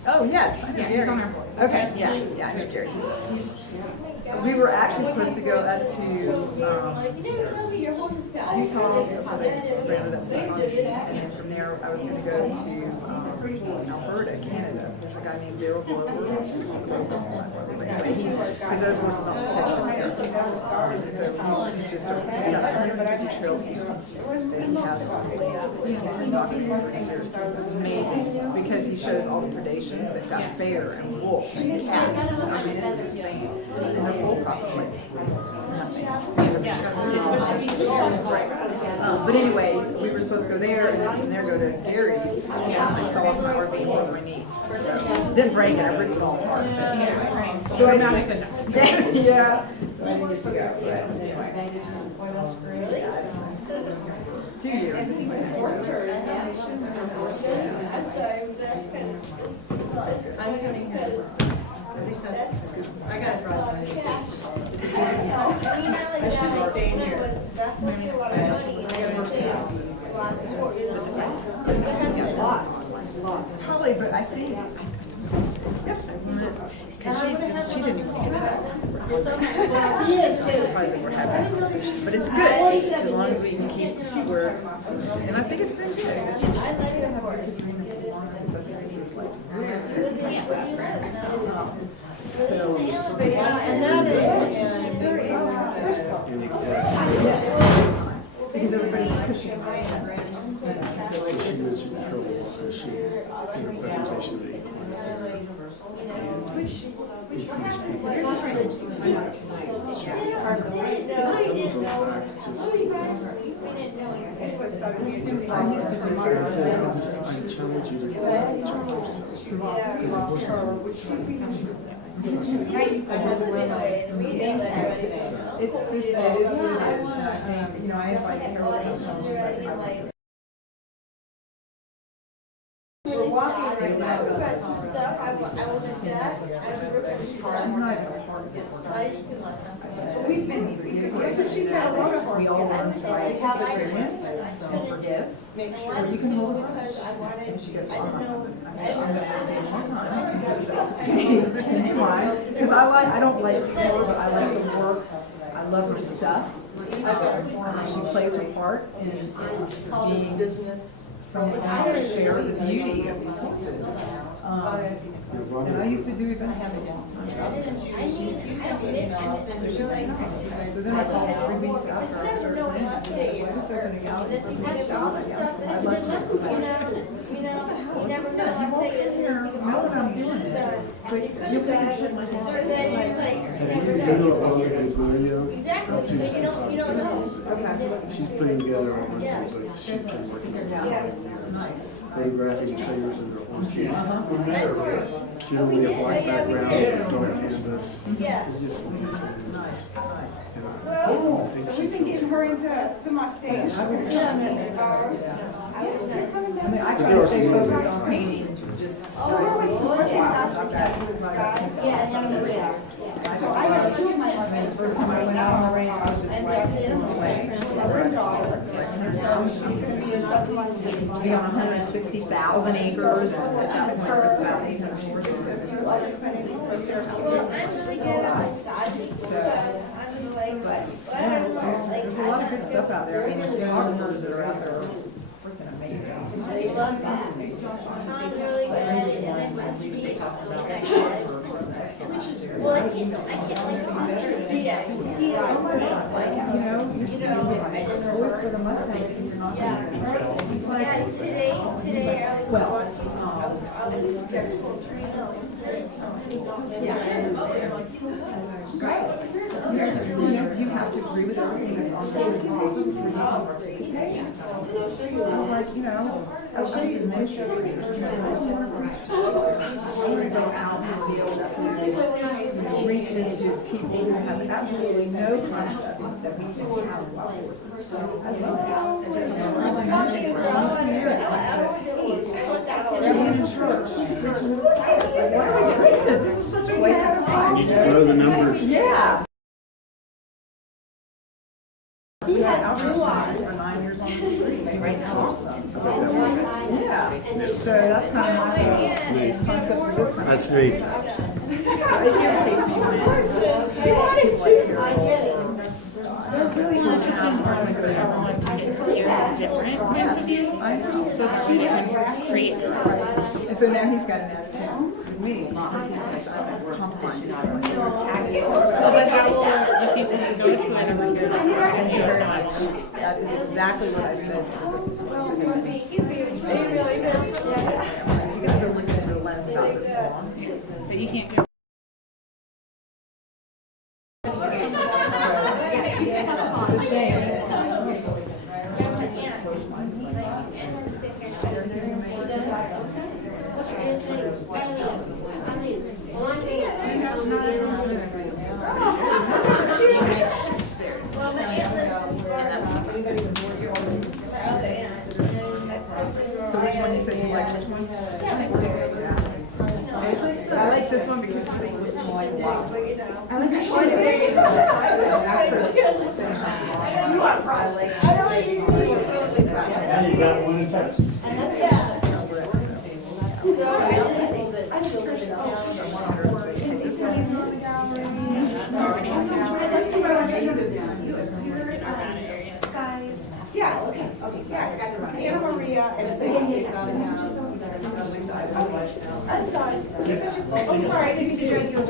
Oh, yes, I know Gary. Okay, yeah, I know Gary. We were actually supposed to go up to Utah before they rounded up the bunch, and then from there I was going to go to Alberta, Canada. There's a guy named Daryl Glover. Because those horses don't protect them. So he's just got 150 trails and he has all the land. He's been documenting for years. It's amazing because he shows all the predation. They've got bear and wolf and cats. I mean, it's insane. And they're full probably. But anyways, we were supposed to go there and then from there go to Gary. I fell off my RV and broke my knee. So, didn't break it, I ripped it all apart. So I'm not making it. Yeah. So I needed to go. But anyway. Boy, that's great. A few years. I'm coming because at least that's I gotta drive by. I should stay in here. Probably, but I think. Because she didn't even get that. He is I'm too. surprised that we're having that conversation, but it's good, as long as we can keep work, and I think it's been good. And that is Because everybody's pushing. She mentioned trouble because she, in her presentation at 8:00, encouraged people to react to I challenge you to check yourself. Because the horses are I invite Carol. We're walking right now, we've got some stuff, I will just that, We've been, she's got a lot of horse. We all learn to like experience and forgive. Make sure you can hold on. And she goes, I'm going to stay a long time. Why? Because I don't like her, but I like the work. I love her stuff. She plays her part in being business. From how to share the beauty of these horses. And I used to do event handling. So then I called 3 weeks after I started playing. I just opened a gallery. I love never know. now that I'm doing it, but you'll take a shit my head. Exactly. You don't know. She's putting together a wrestling, but she's been working on photographing trainers and their horses. Generally a black background, dark canvas. Yeah. We've been getting her into the Mustang. I try to stay focused on painting. So I have 2 of my husbands. First time I went out on the range, I was just like, away. Mother and daughter. And so she's going to be a supplement. Be on 160,000 acres. And at that point, it was about 800 horses. But there's a lot of good stuff out there. I mean, the photographers that are out there are freaking amazing. They love that. I'm really good, and then my Steve talks about that. Well, I can't like see it. See it. You know, you're still voice for the Mustang is not there. Yeah, today I was watching. You have to agree with everything that's on the presentation for you to participate. Like, I'll show you the measure. I want to go out and be able to reach into people who have absolutely no concept that we can have about horses. I love that. You need to grow the numbers. Yeah. He has blue eyes for 9 years on the street right now. Yeah. So that's kind of my concept for this. That's neat. It's just important for everyone to get clear on different points of view, so that we can create. And so now he's got an attitude with me, not compromising. But how will the people who go to it ever hear that? Thank you very much. That is exactly what I said to them. You guys are looking through the lens about this long. But you can't go. It's a shame. So which one you said you like? Which one? I like this one because it's more like wow. I like the short you are right. Now you got one test. Okay, sorry, I got to run. Anna Maria and I'm sorry. I'm sorry, I didn't mean to drag you away.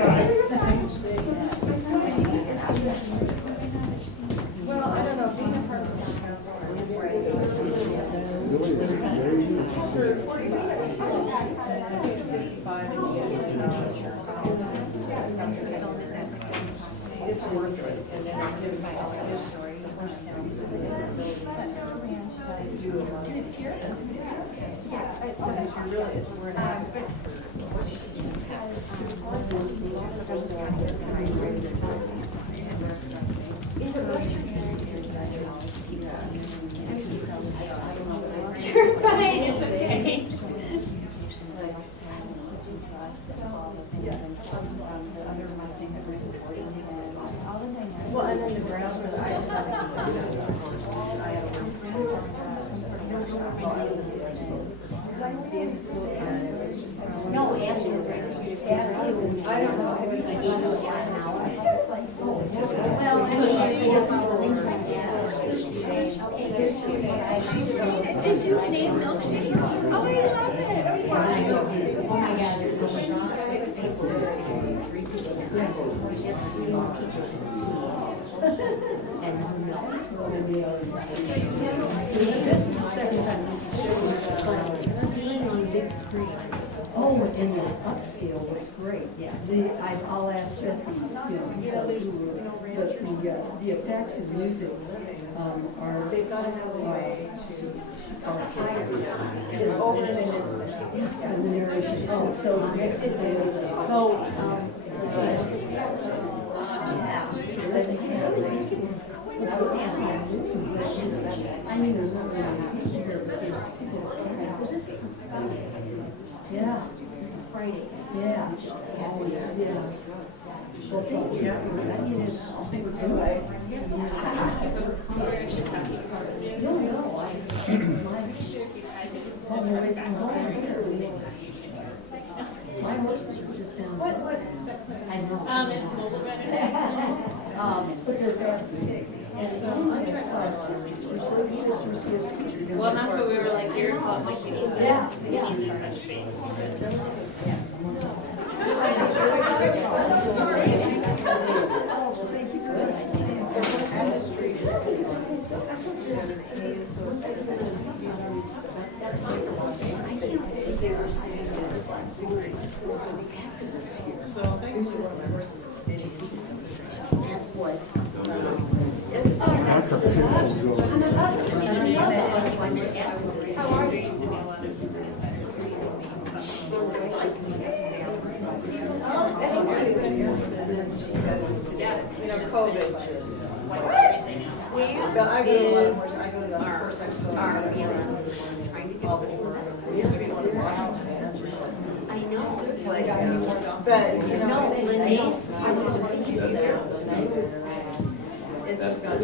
Well, I don't know, being a part of the council. It's worth it, and then it gives the horse counties the ability to do a lot of things. It's worth You're fine, it's okay. Well, and then the ground for the I just no, Ashley is right. I don't know. Well, did you name milkshake? Oh, I love it. Oh my God, there's so much. 6 people. 3 being on big screen. Oh, and the upscale was great. Yeah. I'll ask Jesse, he's a guru, but the effects of music are. They've got to have a way to. It's over in an instant. And the narration. Oh, so the mix is amazing. So, I mean, there's no way here, but there's people that can't. But this is a Friday. Yeah, it's a Friday. Yeah. Oh, yeah. Well, so, yeah, I mean, it's all they would do. No, my horses were just down. What? I know. It's mobile better. But they're fantastic. And so I just thought sisters gives. Well, that's what we were like, you're called like you need to. Yeah. You need to touch base. They were saying that there was going to be activists here. So I think one of my horses, did you see this illustration? That's what. That's a beautiful girl. How are you? COVID just. Where I go to the horse expo. trying to get over? I know. But, you know, No, Linnaeus used to be here. it's just got.